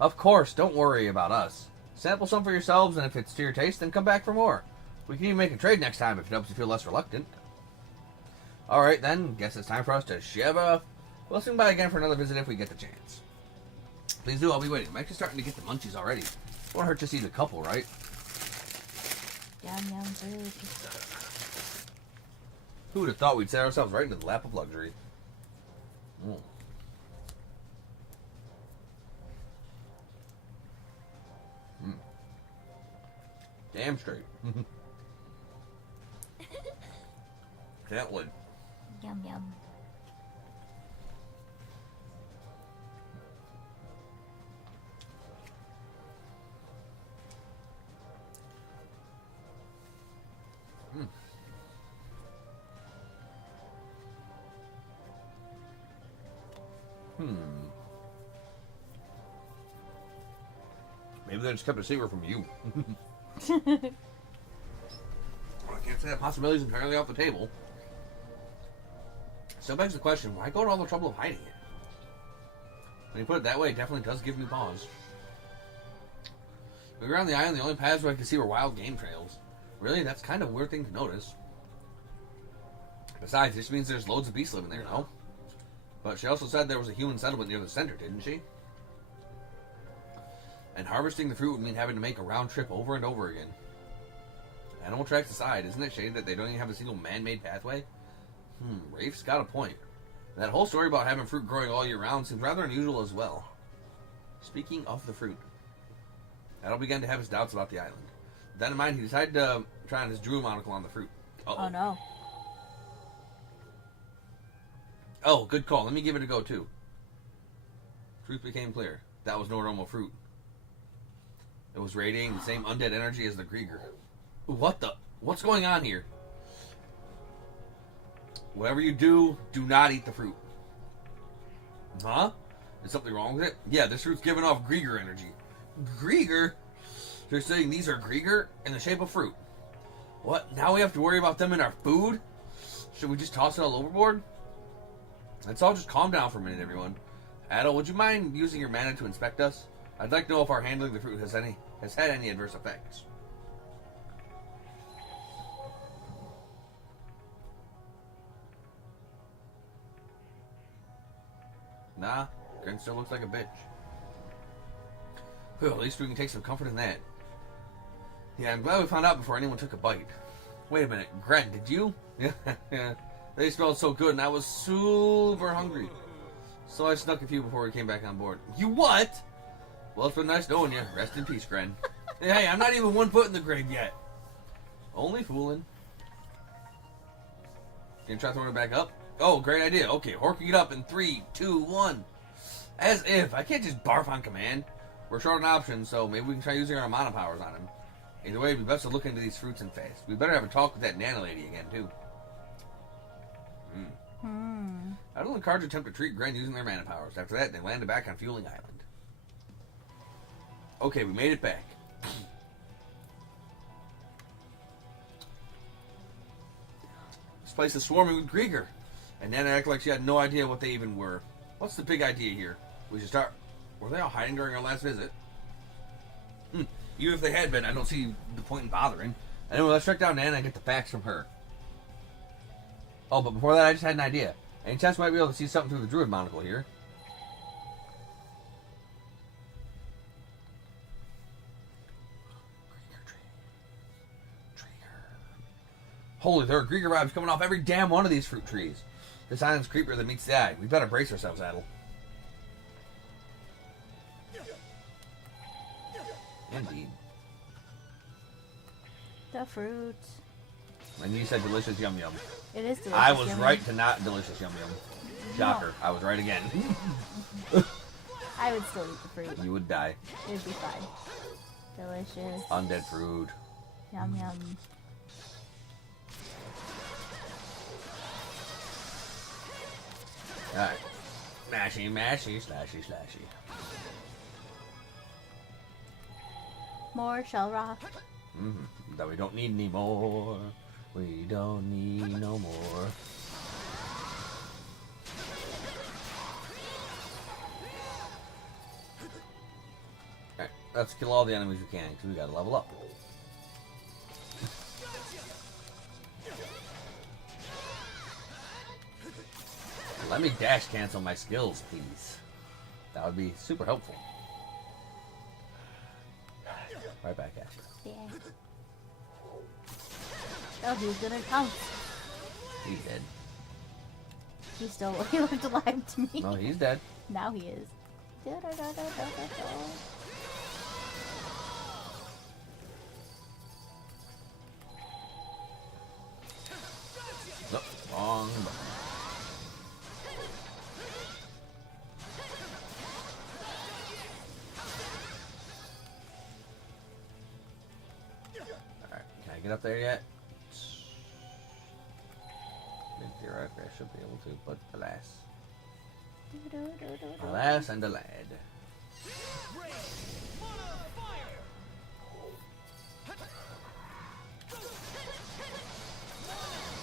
Of course, don't worry about us. Sample some for yourselves, and if it's to your taste, then come back for more. We can even make a trade next time if it helps you feel less reluctant. Alright then, guess it's time for us to shiver. We'll swing by again for another visit if we get the chance. Please do, I'll be waiting. I'm actually starting to get the munchies already. Won't hurt to see the couple, right? Yum yum fruit. Who would have thought we'd set ourselves right into the lap of luxury? Damn straight. That would. Yum yum. Maybe they just kept a secret from you. Well, I can't say that possibility is entirely off the table. Still begs the question, why go to all the trouble of hiding it? When you put it that way, it definitely does give me pause. When we were on the island, the only paths where I could see were wild game trails. Really, that's kind of a weird thing to notice. Besides, this means there's loads of beasts living there, no? But she also said there was a human settlement near the center, didn't she? And harvesting the fruit would mean having to make a round trip over and over again. Animal tracks aside, isn't it shady that they don't even have a single man-made pathway? Rafe's got a point. That whole story about having fruit growing all year round seems rather unusual as well. Speaking of the fruit, Adol began to have his doubts about the island. With that in mind, he decided to try on his Drew monocle on the fruit. Oh no. Oh, good call. Let me give it a go, too. Truth became clear. That was no normal fruit. It was radiating the same undead energy as the Grieger. What the? What's going on here? Whatever you do, do not eat the fruit. Huh? Is something wrong with it? Yeah, this fruit's giving off Grieger energy. Grieger? They're saying these are Grieger in the shape of fruit. What? Now we have to worry about them in our food? Should we just toss it all overboard? Let's all just calm down for a minute, everyone. Adel, would you mind using your mana to inspect us? I'd like to know if our handling the fruit has had any adverse effects. Nah, Gren still looks like a bitch. Whew, at least we can take some comfort in that. Yeah, I'm glad we found out before anyone took a bite. Wait a minute, Gren, did you? Yeah. They smelled so good and I was super hungry. So I snuck a few before we came back on board. You what? Well, it's been nice knowing you. Rest in peace, Gren. Hey, I'm not even 1 foot in the grave yet. Only fooling. Gonna try throwing it back up? Oh, great idea. Okay, horking it up in 3, 2, 1. As if. I can't just barf on command. We're short on options, so maybe we can try using our mana powers on him. Either way, we best to look into these fruits and fast. We better have a talk with that Nana lady again, too. I don't encourage attempt to treat Gren using their mana powers. After that, they landed back on Fueling Island. Okay, we made it back. This place is swarming with Grieger. And Nana acted like she had no idea what they even were. What's the big idea here? We should start... Were they all hiding during our last visit? Even if they had been, I don't see the point in bothering. Anyway, let's track down Nana and get the facts from her. Oh, but before that, I just had an idea. Any chance we might be able to see something through the druid monocle here? Holy, there are Grieger vibes coming off every damn one of these fruit trees. This island's creepier than meets the eye. We better brace ourselves, Adel. Indeed. The fruit. And you said delicious yum yum. It is delicious. I was yum, right yum. to not delicious yum yum. Shocker. I was right again. I would still eat the fruit. You would die. It would be fine. Delicious. Undead fruit. Yum yum. Alright. Mashy, mashy, slashy, slashy. More shell rock. That we don't need any more. We don't need no more. Alright, let's kill all the enemies we can, because we gotta level up. Let me dash cancel my skills, please. That would be super helpful. Right back at you. Yeah. Oh, he's gonna pounce. He's dead. He looked alive to me. No, he's dead. Now he is. No, wrong button. Alright, can I get up there yet? Theoretically, I should be able to, but alas. Alas and a lad.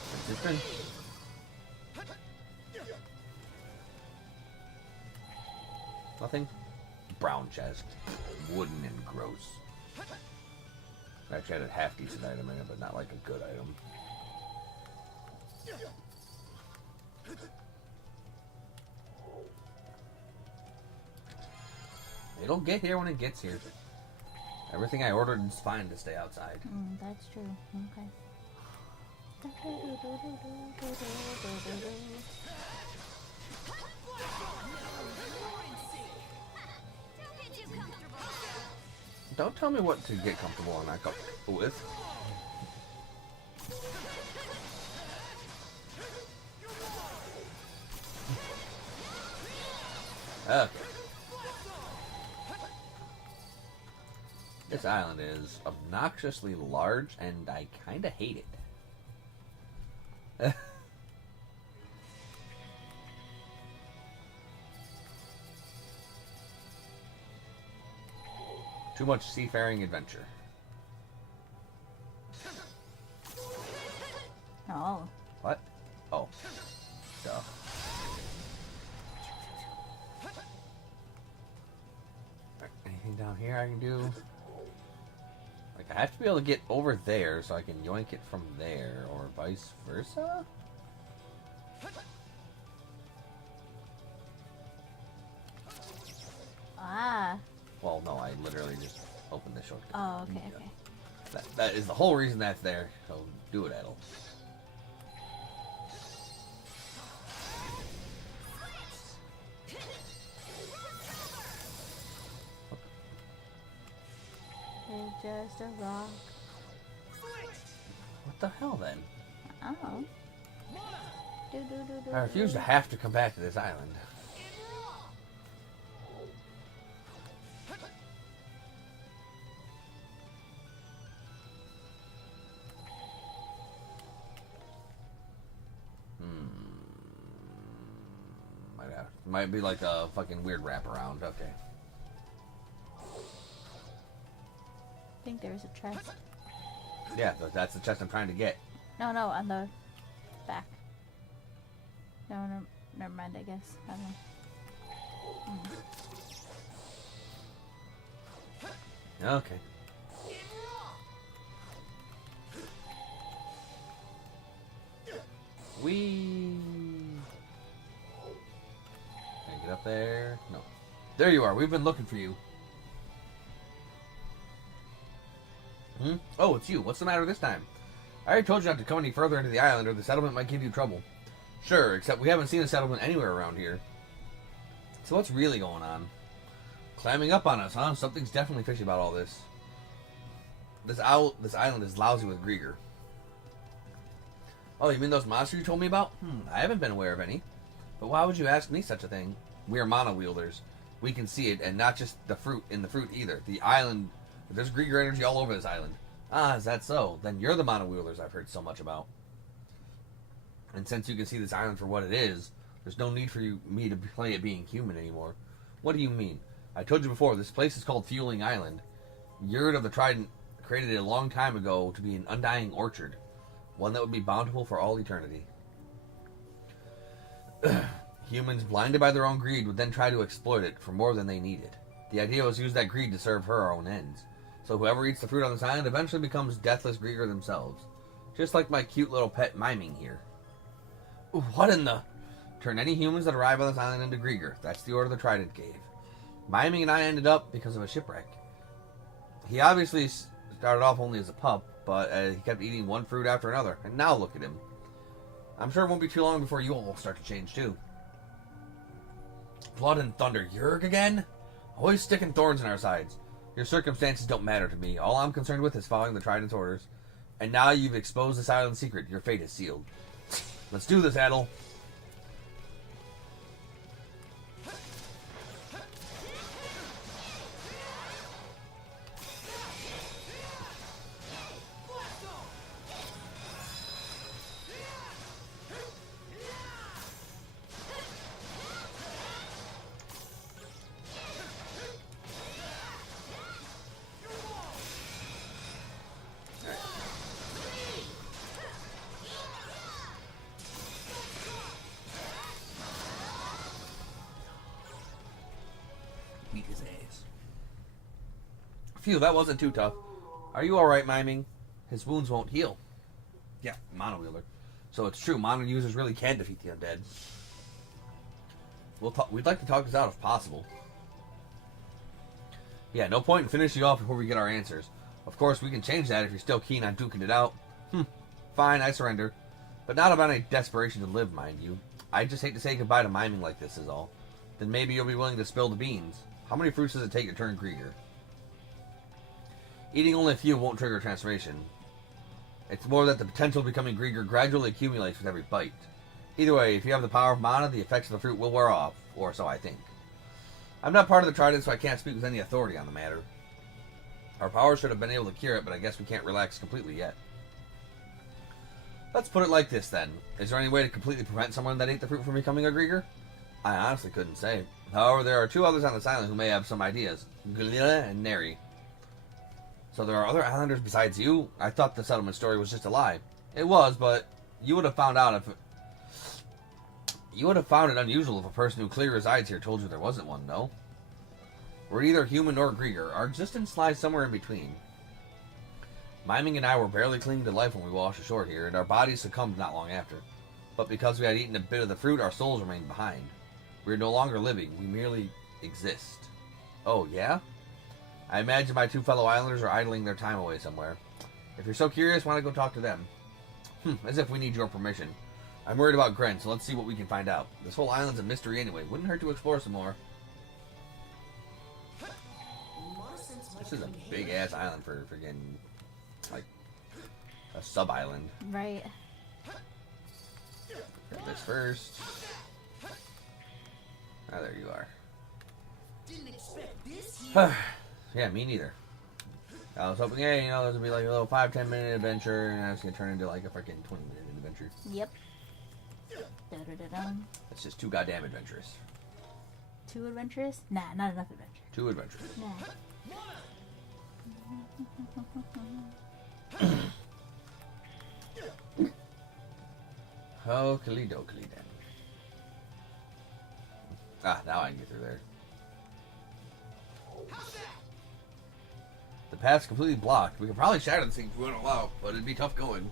What's this thing? Nothing? Brown chest. Wooden and gross. Actually had a half decent item in it, but not like a good item. It'll get here when it gets here. Everything I ordered is fine to stay outside. That's true. Okay. Don't get too comfortable. Don't tell me what to get comfortable and not comfortable with. Okay. This island is obnoxiously large, and I kind of hate it. Too much seafaring adventure. Oh. What? Oh. Duh. I can do? Like, I have to be able to get over there so I can yoink it from there, or vice versa? Ah. Well, no, I literally just opened the shortcut. Oh, okay, Yeah. okay. That is the whole reason that's there. So do it, Adel. It's just a rock. What the hell, then? Oh. I refuse to have to come back to this island. Might be like a fucking weird wraparound. Okay. I think there was a chest. Yeah, that's the chest I'm trying to get. No, on the back. No, never mind, I guess. I don't know. Okay. Whee! Can I get up there? No. There you are. We've been looking for you. Oh, it's you. What's the matter this time? I already told you not to come any further into the island or the settlement might give you trouble. Sure, except we haven't seen a settlement anywhere around here. So what's really going on? Climbing up on us, huh? Something's definitely fishy about all this. This island is lousy with Grieger. Oh, you mean those monsters you told me about? I haven't been aware of any. But why would you ask me such a thing? We are mono wielders. We can see it, and not just the fruit either. The island, there's Grieger energy all over this island. Ah, is that so? Then you're the mono wielders I've heard so much about. And since you can see this island for what it is, there's no need for me to play it being human anymore. What do you mean? I told you before, this place is called Fueling Island. Yurt of the Trident created it a long time ago to be an undying orchard. One that would be bountiful for all eternity. Humans, blinded by their own greed, would then try to exploit it for more than they needed. The idea was to use that greed to serve her own ends. So whoever eats the fruit on this island eventually becomes deathless Grieger themselves. Just like my cute little pet miming here. Ooh, what in the... Turn any humans that arrive on this island into Grieger. That's the order the Trident gave. Miming and I ended up because of a shipwreck. He obviously started off only as a pup, but he kept eating one fruit after another. And now look at him. I'm sure it won't be too long before you all start to change too. Blood and thunder, Yerg again? Always sticking thorns in our sides. Your circumstances don't matter to me. All I'm concerned with is following the Trident's orders. And now you've exposed this island secret. Your fate is sealed. Let's do this, Adel. Beat his ass. Phew, that wasn't too tough. Are you alright, miming? His wounds won't heal. Yeah, mono wielder. So it's true, mono users really can defeat the undead. We'd like to talk this out if possible. Yeah, no point in finishing you off before we get our answers. Of course, we can change that if you're still keen on duking it out. Fine, I surrender. But not about any desperation to live, mind you. I just hate to say goodbye to miming like this is all. Then maybe you'll be willing to spill the beans. How many fruits does it take to turn Grieger? Eating only a few won't trigger a transformation. It's more that the potential of becoming Grieger gradually accumulates with every bite. Either way, if you have the power of mana, the effects of the fruit will wear off, or so I think. I'm not part of the Trident, so I can't speak with any authority on the matter. Our powers should have been able to cure it, but I guess we can't relax completely yet. Let's put it like this then. Is there any way to completely prevent someone that ate the fruit from becoming a Grieger? I honestly couldn't say. However, there are two others on this island who may have some ideas. Galila and Neri. So there are other islanders besides you? I thought the settlement story was just a lie. It was, but you would have found out if... You would have found it unusual if a person who clearly resides here told you there wasn't one, no? We're neither human nor Grieger. Our existence lies somewhere in between. Miming and I were barely clinging to life when we washed ashore here, and our bodies succumbed not long after. But because we had eaten a bit of the fruit, our souls remained behind. We are no longer living. We merely exist. Oh, yeah? I imagine my two fellow islanders are idling their time away somewhere. If you're so curious, why don't I go talk to them? As if we need your permission. I'm worried about Gren, so let's see what we can find out. This whole island's a mystery anyway. Wouldn't hurt to explore some more. This is a big-ass island for getting, like, a sub-island. Right. Grab this first. Ah, there you are. Didn't expect this here. Yeah, me neither. I was hoping, hey, this would be like a little 5-10 minute adventure, and I was going to turn into like a freaking 20-minute adventure. Yep. Da-da-da-dum. That's just too goddamn adventurous. Too adventurous? Nah, not enough adventure. Too adventurous. Nah. Oakley dokley then. Ah, now I can get through there. The path's completely blocked. We could probably shatter the thing if we went all out, but it'd be tough going.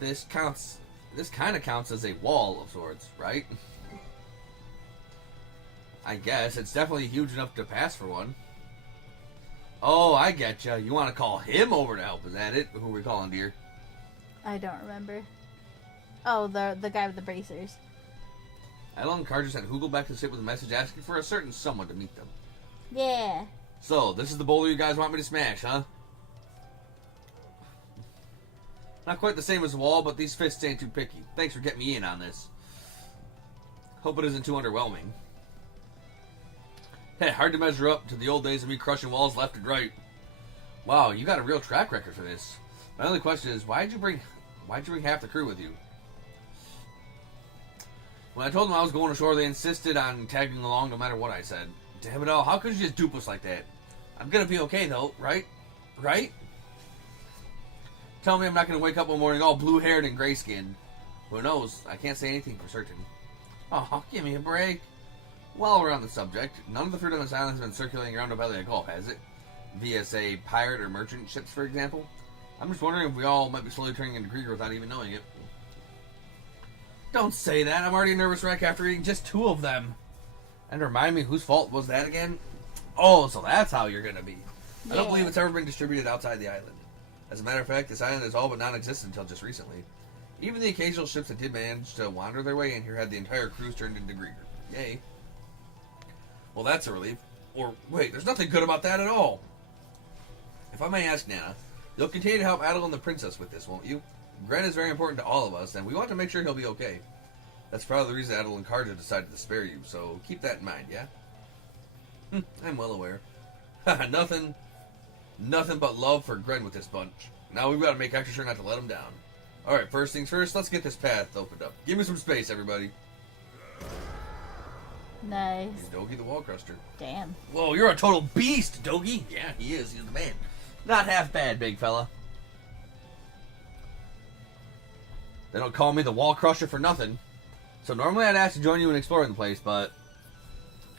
This kind of counts as a wall of sorts, right? I guess. It's definitely huge enough to pass for one. Oh, I getcha. You want to call him over to help, is that it? Who are we calling, dear? I don't remember. Oh, the guy with the bracers. Adeline Carter sent Hoogle back to the ship with a message asking for a certain someone to meet them. Yeah. So, this is the boulder you guys want me to smash, huh? Not quite the same as the wall, but these fists ain't too picky. Thanks for getting me in on this. Hope it isn't too underwhelming. Hey, hard to measure up to the old days of me crushing walls left and right. Wow, you got a real track record for this. My only question is, why'd you bring half the crew with you? When I told them I was going ashore, they insisted on tagging along no matter what I said. Damn it all, how could you just dupe us like that? I'm gonna be okay though, right? Right? Tell me I'm not gonna wake up one morning all blue-haired and gray-skinned. Who knows? I can't say anything for certain. Oh, give me a break. While we're on the subject, none of the fruit on this island has been circulating around the belly of Gulf, has it? Via, say, pirate or merchant ships, for example? I'm just wondering if we all might be slowly turning into Grieger without even knowing it. Don't say that. I'm already a nervous wreck after eating just 2 of them. And remind me, whose fault was that again? Oh, so that's how you're going to be. I don't believe it's ever been distributed outside the island. As a matter of fact, this island is all but non-existent until just recently. Even the occasional ships that did manage to wander their way in here had the entire cruise turned into Grieger. Yay. Well, that's a relief. Or, wait, there's nothing good about that at all. If I may ask, Nana, you'll continue to help Adel and the princess with this, won't you? Gren is very important to all of us, and we want to make sure he'll be okay. That's probably the reason Adel and Karja decided to spare you, so keep that in mind, yeah? I'm well aware. Nothing but love for Gren with this bunch. Now we've got to make extra sure not to let him down. Alright, first things first, let's get this path opened up. Give me some space, everybody. Nice. Here's Dogi the Wall Cruster. Damn. Whoa, you're a total beast, Dogi! Yeah, he is. He's the man. Not half bad, big fella. They don't call me the Wall Crusher for nothing. So normally I'd ask to join you in exploring the place, but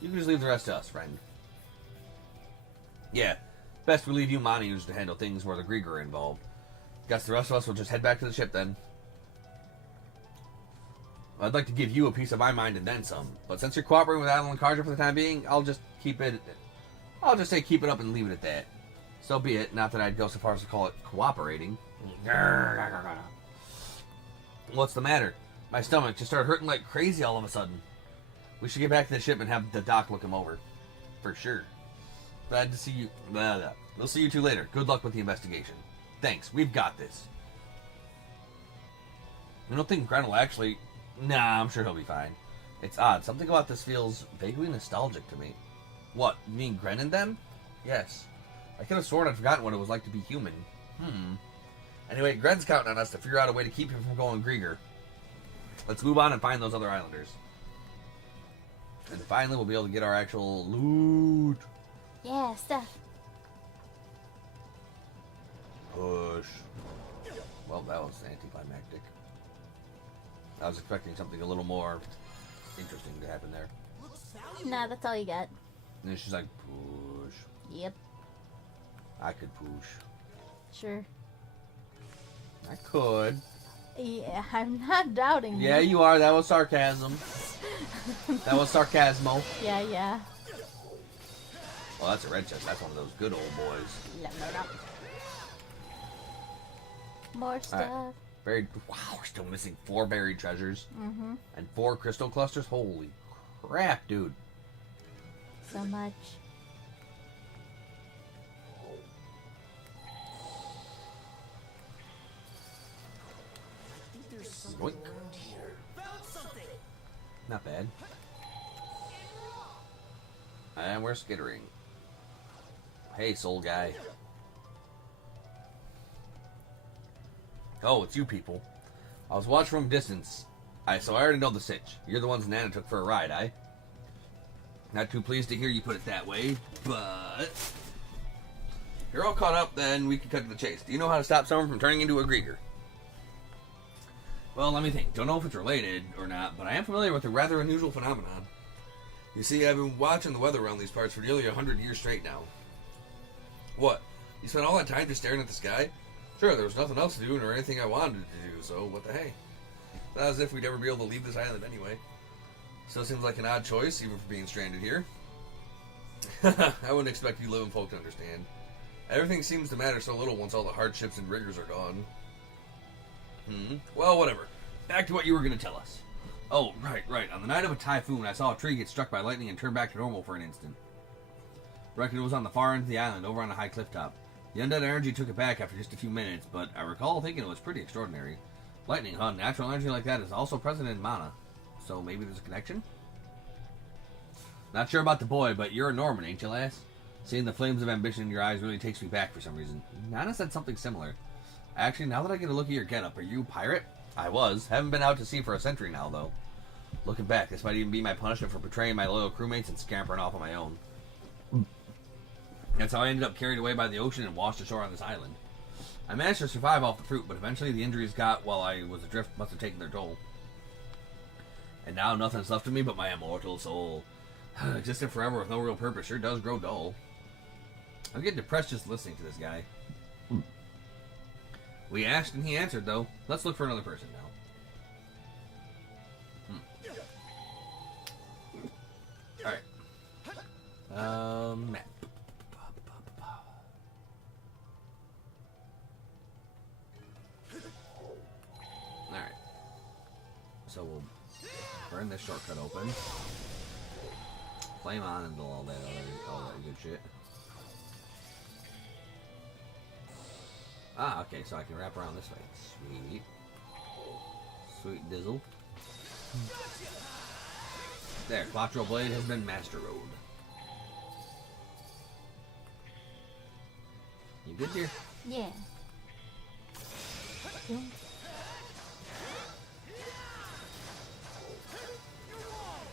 you can just leave the rest to us, friend. Yeah, best we leave you Monsters to handle things where the Grieger are involved. Guess the rest of us will just head back to the ship then. I'd like to give you a piece of my mind and then some, but since you're cooperating with Adel and Karja for the time being, I'll just say keep it up and leave it at that. So be it, not that I'd go so far as to call it cooperating. What's the matter? My stomach just started hurting like crazy all of a sudden. We should get back to the ship and have the doc look him over. For sure. Glad to see you. We'll see you two later. Good luck with the investigation. Thanks, we've got this. I don't think Gren will actually... Nah, I'm sure he'll be fine. It's odd. Something about this feels vaguely nostalgic to me. What, you mean Gren and them? Yes. I could have sworn I'd forgotten what it was like to be human. Anyway, Gren's counting on us to figure out a way to keep him from going Grieger. Let's move on and find those other islanders. And finally, we'll be able to get our actual loot. Yeah, stuff. Push. Well, that was anticlimactic. I was expecting something a little more interesting to happen there. Looks valuable. Nah, that's all you got. And then she's like, push. Yep, I could push. sure. I could. Yeah, I'm not doubting Yeah, you. you are. That was sarcasm. That was sarcasmo. Yeah, yeah. Well, that's a red chest. That's one of those good old boys. No, no, no. More stuff. Buried. Wow, we're still missing 4 buried treasures. Mm-hmm. And 4 crystal clusters. Holy crap, dude. So much. I think there's something Yoink. around here. Found something. Not bad. And we're skittering. Hey, soul guy. Oh, it's you people. I was watching from a distance. So I already know the sitch. You're the ones Nana took for a ride, eh? Not too pleased to hear you put it that way, but... If you're all caught up, then we can cut to the chase. Do you know how to stop someone from turning into a Grieger? Well, let me think. Don't know if it's related or not, but I am familiar with a rather unusual phenomenon. You see, I've been watching the weather around these parts for nearly 100 years straight now. What? You spent all that time just staring at the sky? Sure, there was nothing else to do or anything I wanted to do, so what the hey? Not as if we'd ever be able to leave this island anyway. Still seems like an odd choice, even for being stranded here. I wouldn't expect you living folk to understand. Everything seems to matter so little once all the hardships and rigors are gone. Well, whatever. Back to what you were going to tell us. Oh, right. On the night of a typhoon, I saw a tree get struck by lightning and turn back to normal for an instant. Reckon it was on the far end of the island, over on a high cliff top. The undead energy took it back after just a few minutes, but I recall thinking it was pretty extraordinary. Lightning, huh? Natural energy like that is also present in mana. So maybe there's a connection? Not sure about the boy, but you're a Norman, ain't you, lass? Seeing the flames of ambition in your eyes really takes me back for some reason. Nana said something similar. Actually, now that I get a look at your getup, are you a pirate? I was. Haven't been out to sea for a century now, though. Looking back, this might even be my punishment for betraying my loyal crewmates and scampering off on my own. That's how I ended up carried away by the ocean and washed ashore on this island. I managed to survive off the fruit, but eventually the injuries got while I was adrift must have taken their toll. And now nothing's left of me but my immortal soul. Existing forever with no real purpose sure does grow dull. I'm getting depressed just listening to this guy. We asked and he answered, though. Let's look for another person now. Alright. Map. Alright. So we'll burn this shortcut open. Flame on and all that good shit. Ah, okay, so I can wrap around this way. Sweet. Sweet dizzle. There, Quattro Blade has been Master Road. You good, dear? Yeah.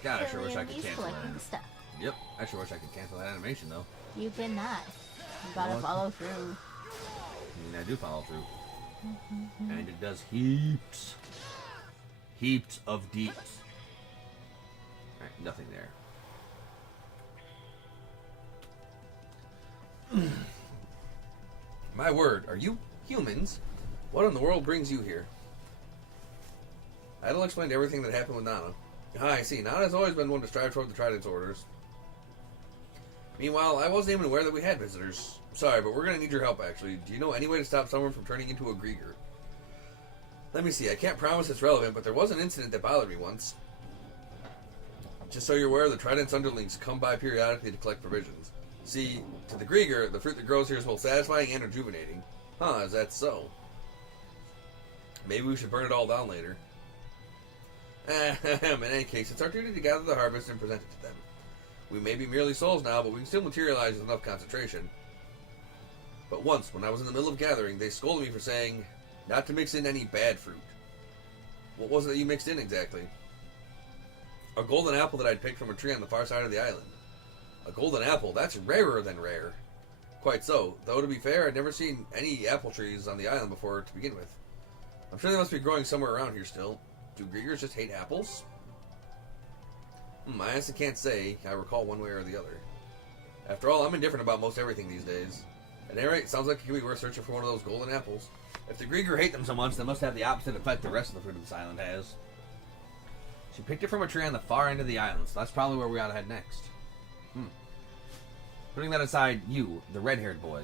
God, I sure wish I could He's cancel collecting that. stuff. Yep, I sure wish I could cancel that animation, though. You cannot. You gotta What? follow through. I mean, I do follow through. And it does heaps. Heaps of deeps. Alright, nothing there. My word, are you humans? What in the world brings you here? Idle explained everything that happened with Nana. Ah, I see. Nana's always been one to strive toward the Trident's orders. Meanwhile, I wasn't even aware that we had visitors. Sorry, but we're going to need your help, actually. Do you know any way to stop someone from turning into a Grieger? Let me see. I can't promise it's relevant, but there was an incident that bothered me once. Just so you're aware, the Trident's underlings come by periodically to collect provisions. See, to the Grieger, the fruit that grows here is both satisfying and rejuvenating. Huh, is that so? Maybe we should burn it all down later. In any case, it's our duty to gather the harvest and present it to them. We may be merely souls now, but we can still materialize with enough concentration. But once, when I was in the middle of gathering, they scolded me for saying not to mix in any bad fruit. What was it that you mixed in exactly? A golden apple that I'd picked from a tree on the far side of the island. A golden apple? That's rarer than rare. Quite so, though to be fair, I'd never seen any apple trees on the island before to begin with. I'm sure they must be growing somewhere around here still. Do Griegers just hate apples? I honestly can't say I recall one way or the other. After all, I'm indifferent about most everything these days. At any rate, it sounds like it could be worth searching for one of those golden apples. If the Grieger hate them so much, they must have the opposite effect the rest of the fruit of this island has. She picked it from a tree on the far end of the island, so that's probably where we ought to head next. Putting that aside, you, the red-haired boy,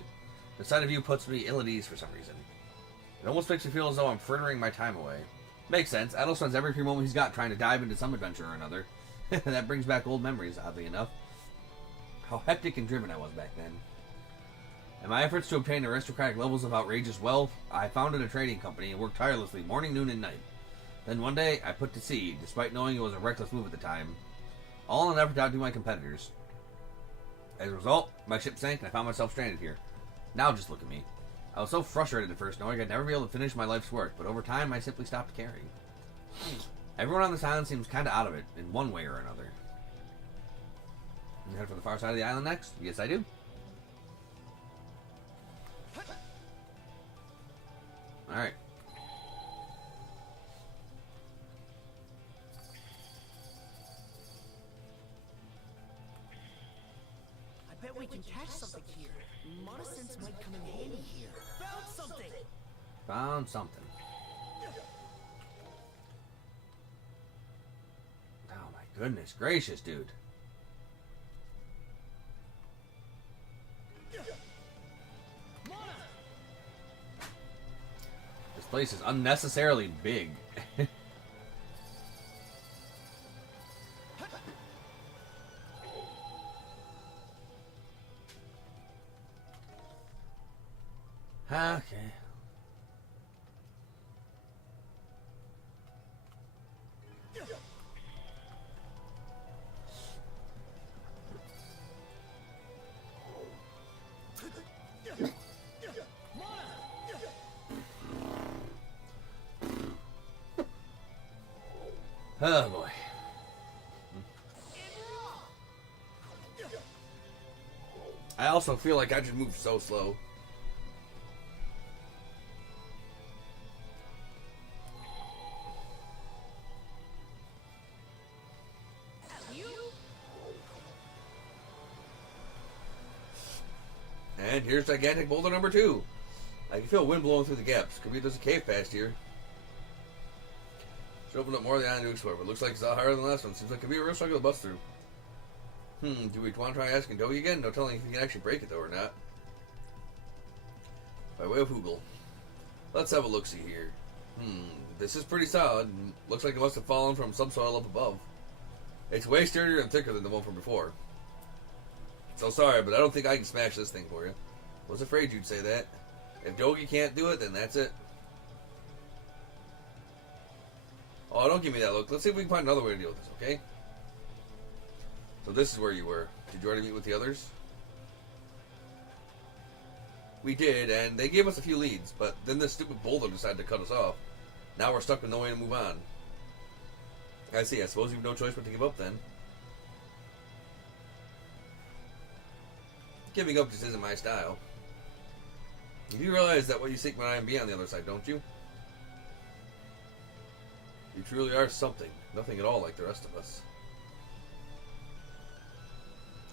the sight of you puts me ill at ease for some reason. It almost makes me feel as though I'm frittering my time away. Makes sense. Adol spends every free moment he's got trying to dive into some adventure or another. That brings back old memories, oddly enough. How hectic and driven I was back then. In my efforts to obtain aristocratic levels of outrageous wealth, I founded a trading company and worked tirelessly morning, noon, and night. Then one day, I put to sea, despite knowing it was a reckless move at the time, all in an effort to outdo my competitors. As a result, my ship sank and I found myself stranded here. Now just look at me. I was so frustrated at first, knowing I'd never be able to finish my life's work, but over time, I simply stopped caring. Everyone on this island seems kind of out of it, in one way or another. You head for the far side of the island next? Yes, I do. Alright. I bet we can catch something here. Monosynths might come in handy here. Found something! Found something. Oh my goodness gracious, dude. This place is unnecessarily big. Okay. Oh boy. I also feel like I just moved so slow. And here's gigantic boulder number 2. I can feel wind blowing through the gaps. Could be there's a cave past here. Should open up more of the island to explore, but it looks like it's a lot higher than the last one. Seems like it could be a real struggle to bust through. Do we want to try asking Dogi again? No telling if he can actually break it though or not. By way of Hoogle. Let's have a look-see here. This is pretty solid. Looks like it must have fallen from subsoil up above. It's way sturdier and thicker than the one from before. So sorry, but I don't think I can smash this thing for you. Was afraid you'd say that. If Dogi can't do it, then that's it. Oh, don't give me that look. Let's see if we can find another way to deal with this, okay? So this is where you were. Did you already meet with the others? We did, and they gave us a few leads, but then this stupid boulder decided to cut us off. Now we're stuck with no way to move on. I see. I suppose you have no choice but to give up then. Giving up just isn't my style. You do realize that what you seek might be on the other side, don't you? You truly are something. Nothing at all like the rest of us.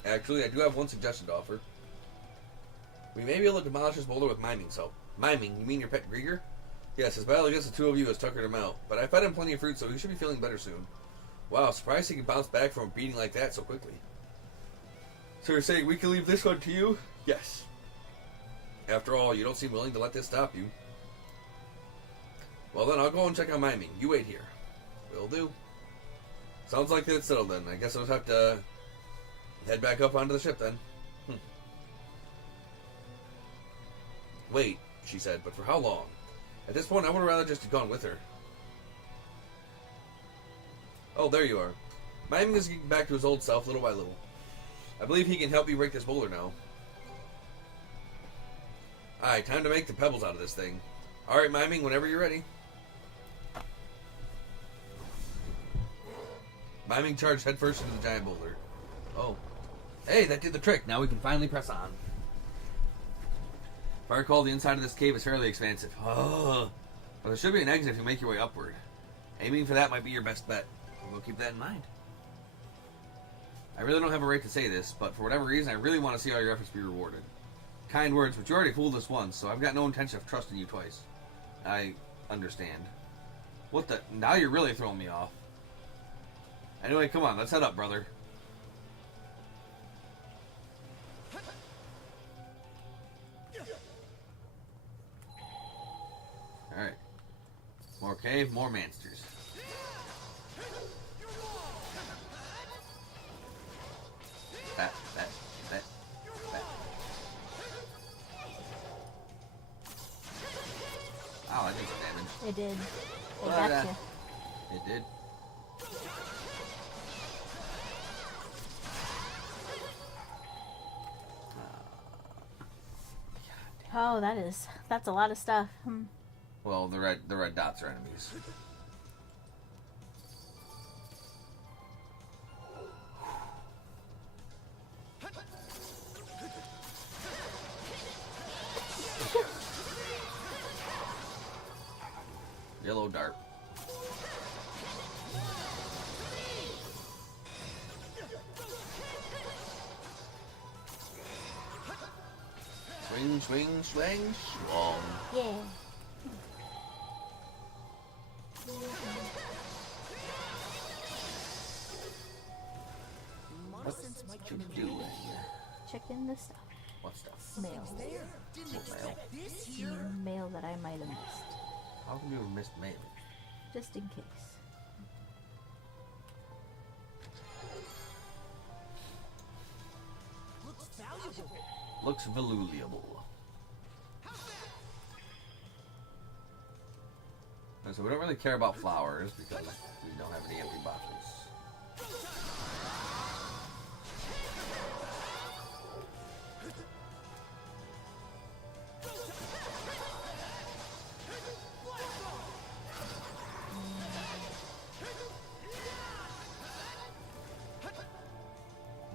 Actually, I do have one suggestion to offer. We may be able to demolish this boulder with miming's help. Miming? You mean your pet Grieger? Yes, his battle against the two of you has tuckered him out. But I fed him plenty of fruit, so he should be feeling better soon. Wow, surprised he can bounce back from a beating like that so quickly. So you're saying we can leave this one to you? Yes. After all, you don't seem willing to let this stop you. Well then, I'll go and check on miming. You wait here. Will do. Sounds like it's settled then. I guess I'll have to head back up onto the ship then. Wait, she said, but for how long? At this point, I would have rather just have gone with her. Oh, there you are. Miming is getting back to his old self little by little. I believe he can help you break this boulder now. Alright, time to make the pebbles out of this thing. Alright, Miming, whenever you're ready. Miming charged headfirst into the giant boulder. Oh. Hey, that did the trick. Now we can finally press on. If I recall, the inside of this cave is fairly expansive. Oh. But there should be an exit if you make your way upward. Aiming for that might be your best bet. We'll keep that in mind. I really don't have a right to say this, but for whatever reason, I really want to see all your efforts be rewarded. Kind words, but you already fooled us once, so I've got no intention of trusting you twice. I understand. What the? Now you're really throwing me off. Anyway, come on, let's head up, brother. Alright. More cave, more monsters. That. Wow, that did some damage. It did. It Well, got yeah. you. It did. Oh, that's a lot of stuff. Well, the red dots are enemies. Yellow dart. Swing, swing, swing, swung. Yeah. What you doing? Checking this stuff. What stuff? Mail. What mail? Mail that I might have missed. How come you missed mail? Just in case. Looks valuable. And so we don't really care about flowers because we don't have any empty bottles.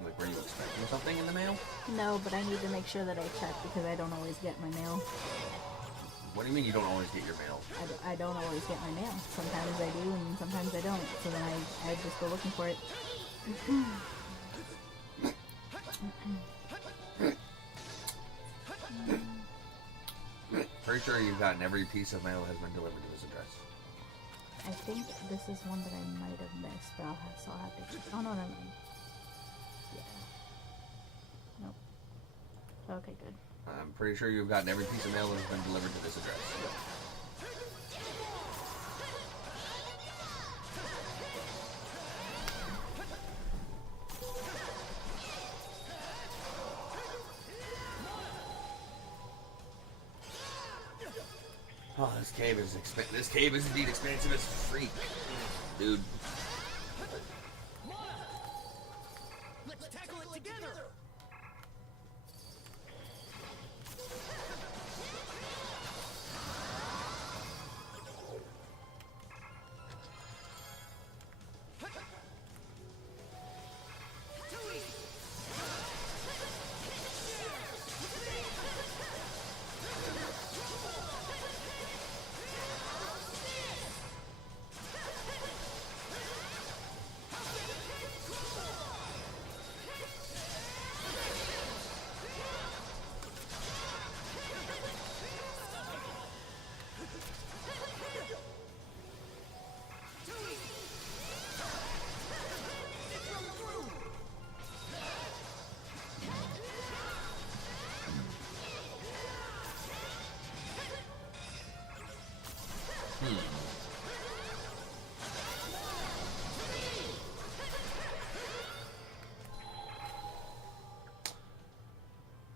Like, were you expecting something in the mail? No, but I need to make sure that I check because I don't always get my mail. What do you mean you don't always get your mail? I don't always get my mail. Sometimes I do and sometimes I don't. So then I just go looking for it. Pretty sure you've gotten every piece of mail has been delivered to this address. I think this is one that I might have missed, but I'll have to. Oh no, never mind. Yeah. Nope. Okay, good. I'm pretty sure you've gotten every piece of mail that has been delivered to this address. Oh, this cave is indeed expansive as freak, dude. Let's tackle it together.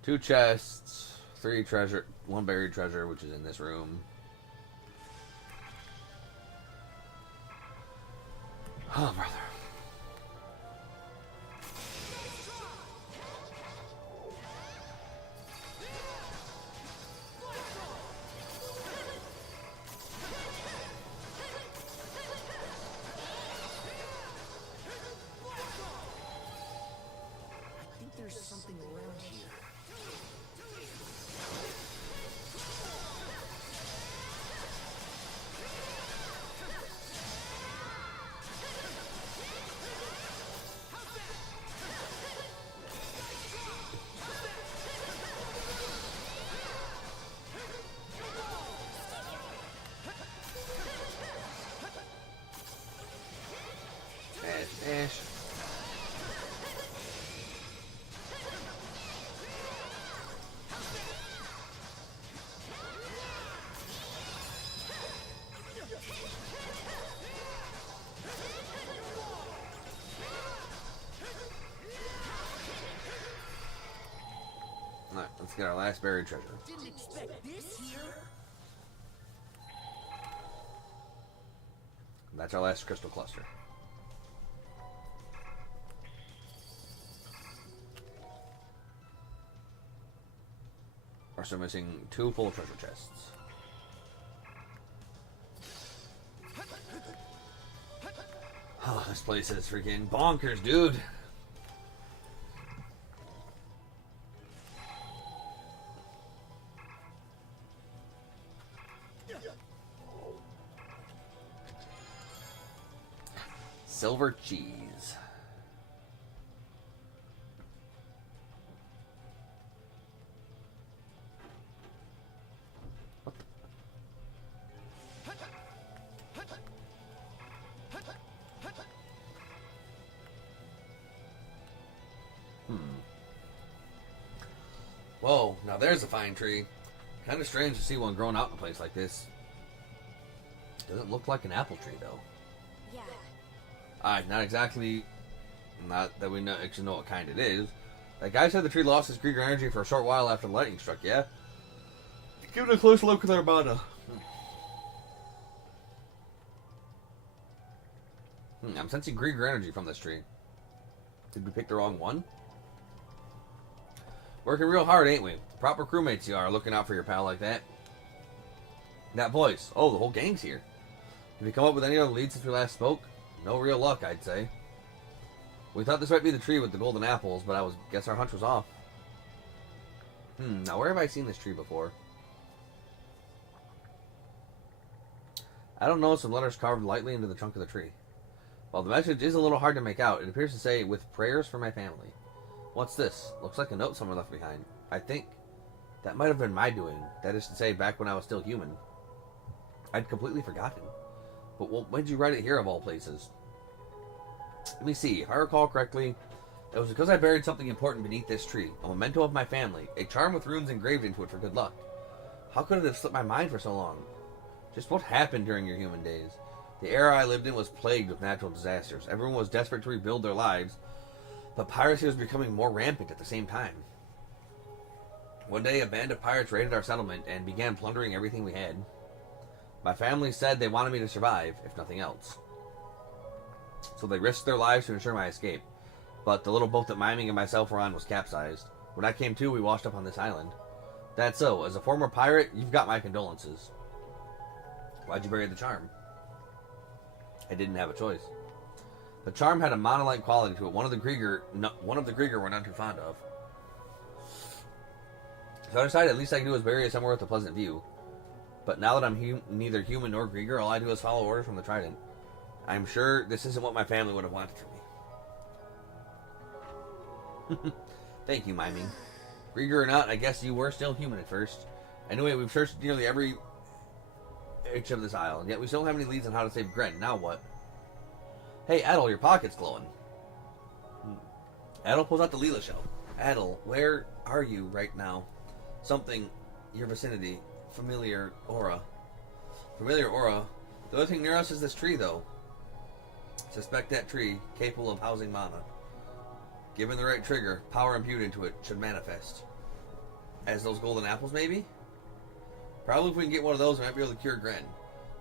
Two chests, 3 treasure, 1 buried treasure, which is in this room. Oh, brother. I think there's something around here. get our last buried treasure. Didn't expect this here. That's our last crystal cluster. We're still missing 2 full treasure chests. Oh, this place is freaking bonkers, dude. Silver cheese. Whoa, now there's a fine tree. Kind of strange to see one growing out in a place like this. Doesn't look like an apple tree, though. Yeah. Alright, not exactly. Not that we know, actually know what kind it is. That guy said the tree lost its Krieger energy for a short while after the lightning struck, yeah? Give it a close look with our mana. I'm sensing Krieger energy from this tree. Did we pick the wrong one? Working real hard, ain't we? Proper crewmates you are, looking out for your pal like that. That voice. Oh, the whole gang's here. Have you come up with any other leads since we last spoke? No real luck, I'd say. We thought this might be the tree with the golden apples, but guess our hunch was off. Now where have I seen this tree before? I don't know, some letters carved lightly into the trunk of the tree. While the message is a little hard to make out, it appears to say, with prayers for my family. What's this? Looks like a note someone left behind. I think that might have been my doing. That is to say, back when I was still human. I'd completely forgotten. But when did you write it here, of all places? Let me see. If I recall correctly, it was because I buried something important beneath this tree. A memento of my family. A charm with runes engraved into it for good luck. How could it have slipped my mind for so long? Just what happened during your human days? The era I lived in was plagued with natural disasters. Everyone was desperate to rebuild their lives, but piracy was becoming more rampant at the same time. One day, a band of pirates raided our settlement and began plundering everything we had. My family said they wanted me to survive, if nothing else. So they risked their lives to ensure my escape. But the little boat that Miming and myself were on was capsized. When I came to, we washed up on this island. That's so. As a former pirate, you've got my condolences. Why'd you bury the charm? I didn't have a choice. The charm had a mana-like quality to it. One of the Krieger were not too fond of. So I decided at least I could do is bury it somewhere with a pleasant view. But now that I'm neither human nor Krieger, all I do is follow orders from the Trident. I'm sure this isn't what my family would have wanted for me. Thank you, Miming. Krieger or not, I guess you were still human at first. Anyway, we've searched nearly every inch of this island, yet we still don't have any leads on how to save Gren. Now what? Hey, Adel, your pocket's glowing. Adel pulls out the Leela shell. Adel, where are you right now? Something, your vicinity, familiar aura. Familiar aura. The only thing near us is this tree, though. Suspect that tree, capable of housing mana. Given the right trigger, power imbued into it should manifest. As those golden apples, maybe? Probably if we can get one of those, we might be able to cure Gren.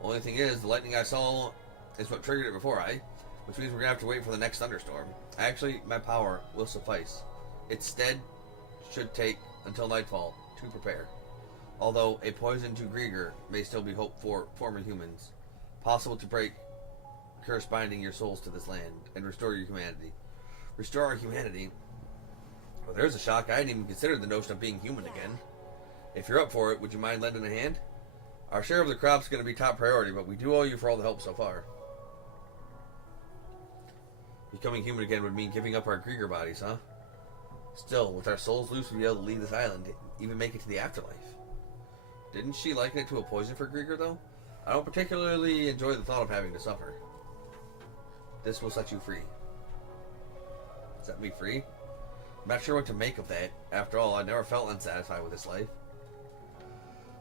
Only thing is, the lightning I saw is what triggered it before, which means we're going to have to wait for the next thunderstorm. Actually, my power will suffice. Its stead should take until nightfall to prepare. Although a poison to Grieger may still be hoped for former humans. Possible to break curse binding your souls to this land and restore your humanity. Restore our humanity? Well, there's a shock. I hadn't even considered the notion of being human again. If you're up for it, would you mind lending a hand? Our share of the crop's going to be top priority, but we do owe you for all the help so far. Becoming human again would mean giving up our Krieger bodies, huh? Still, with our souls loose, we'd be able to leave this island, even make it to the afterlife. Didn't she liken it to a poison for Krieger, though? I don't particularly enjoy the thought of having to suffer. This will set you free. Set me free? I'm not sure what to make of that. After all, I never felt unsatisfied with this life.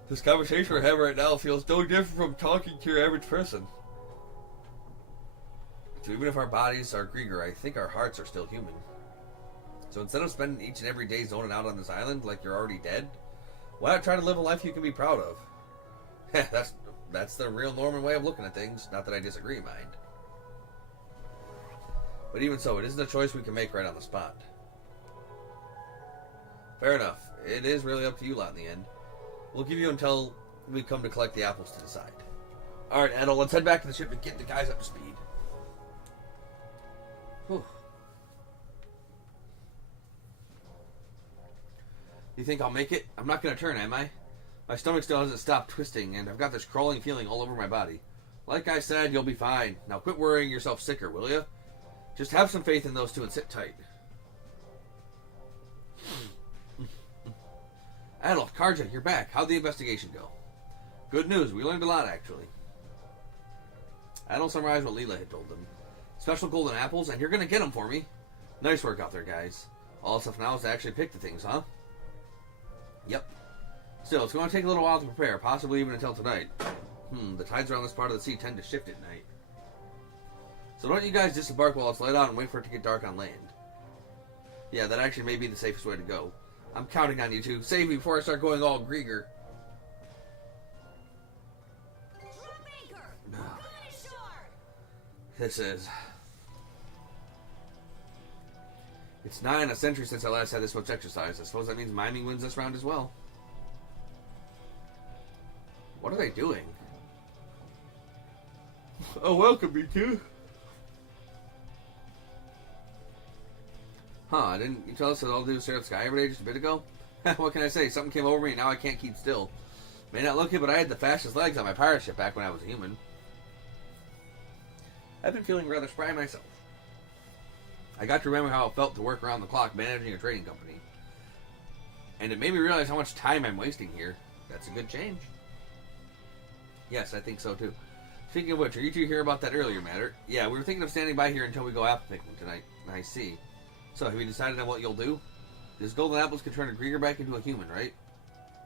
This conversation we're having right now feels no different from talking to your average person. So even if our bodies are Krieger, I think our hearts are still human. So instead of spending each and every day zoning out on this island like you're already dead, why not try to live a life you can be proud of? That's the real Norman way of looking at things. Not that I disagree, mind. But even so, it isn't a choice we can make right on the spot. Fair enough. It is really up to you lot in the end. We'll give you until we come to collect the apples to decide. Alright, Adel, let's head back to the ship and get the guys up to speed. Whew. You think I'll make it? I'm not going to turn, am I? My stomach still hasn't stopped twisting, and I've got this crawling feeling all over my body. Like I said, you'll be fine. Now quit worrying yourself sicker, will you? Just have some faith in those two and sit tight. Adolf, Karja, you're back. How'd the investigation go? Good news. We learned a lot, actually. Adolf summarized what Leela had told them. Special golden apples, and you're going to get them for me. Nice work out there, guys. All that's left now is to actually pick the things, huh? Yep. Still, it's going to take a little while to prepare, possibly even until tonight. The tides around this part of the sea tend to shift at night. So don't you guys disembark while it's light out and wait for it to get dark on land. Yeah, that actually may be the safest way to go. I'm counting on you two. Save me before I start going all Grieger. Drop anchor! We're going ashore! This is... It's nigh on a century since I last had this much exercise. I suppose that means miming wins this round as well. What are they doing? Oh, welcome, me too. Huh, didn't you tell us that all do is stare at the sky every day just a bit ago? What can I say? Something came over me and now I can't keep still. May not look it, but I had the fastest legs on my pirate ship back when I was a human. I've been feeling rather spry myself. I got to remember how it felt to work around the clock managing a trading company. And it made me realize how much time I'm wasting here. That's a good change. Yes, I think so too. Speaking of which, are you two here about that earlier matter? Yeah, we were thinking of standing by here until we go apple picking tonight. I see. So, have you decided on what you'll do? These golden apples can turn a Grieger back into a human, right?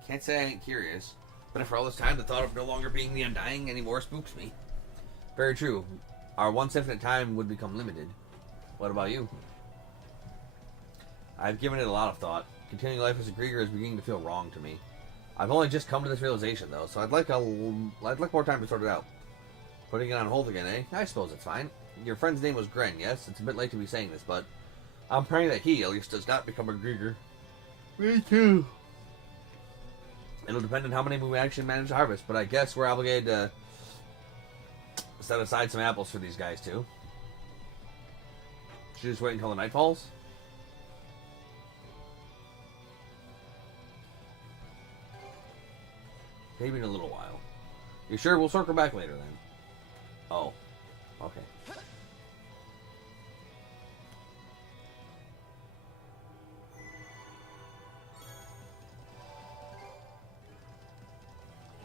Can't say I ain't curious. But for all this time, the thought of no longer being the Undying anymore spooks me. Very true. Our once infinite time would become limited. What about you? I've given it a lot of thought. Continuing life as a Grieger is beginning to feel wrong to me. I've only just come to this realization, though, so I'd like more time to sort it out. Putting it on hold again, eh? I suppose it's fine. Your friend's name was Gren, yes? It's a bit late to be saying this, but I'm praying that he, at least, does not become a Grieger. Me too. It'll depend on how many we actually manage to harvest, but I guess we're obligated to set aside some apples for these guys, too. Should we just wait until the night falls? Maybe in a little while. You sure? We'll circle back later then. Oh. Okay.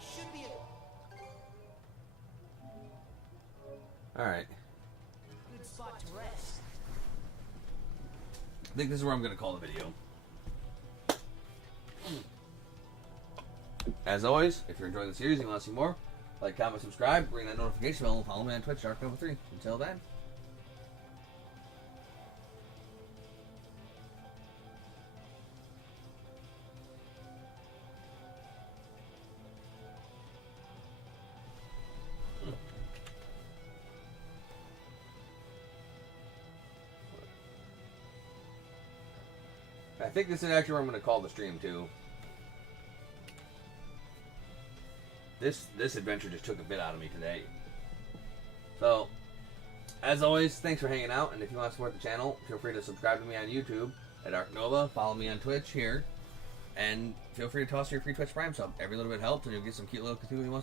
Should be a Alright. good spot to rest. I think this is where I'm going to call the video. As always, if you're enjoying the series and you want to see more, like, comment, subscribe, ring that notification bell, and follow me on Twitch, Dark3. Until then. I think this is actually where I'm going to call the stream, too. This adventure just took a bit out of me today. So, as always, thanks for hanging out, and if you want to support the channel, feel free to subscribe to me on YouTube at ArkNova, follow me on Twitch here, and feel free to toss your free Twitch Prime sub. Every little bit helps, and you'll get some cute little Cthulhu monsters.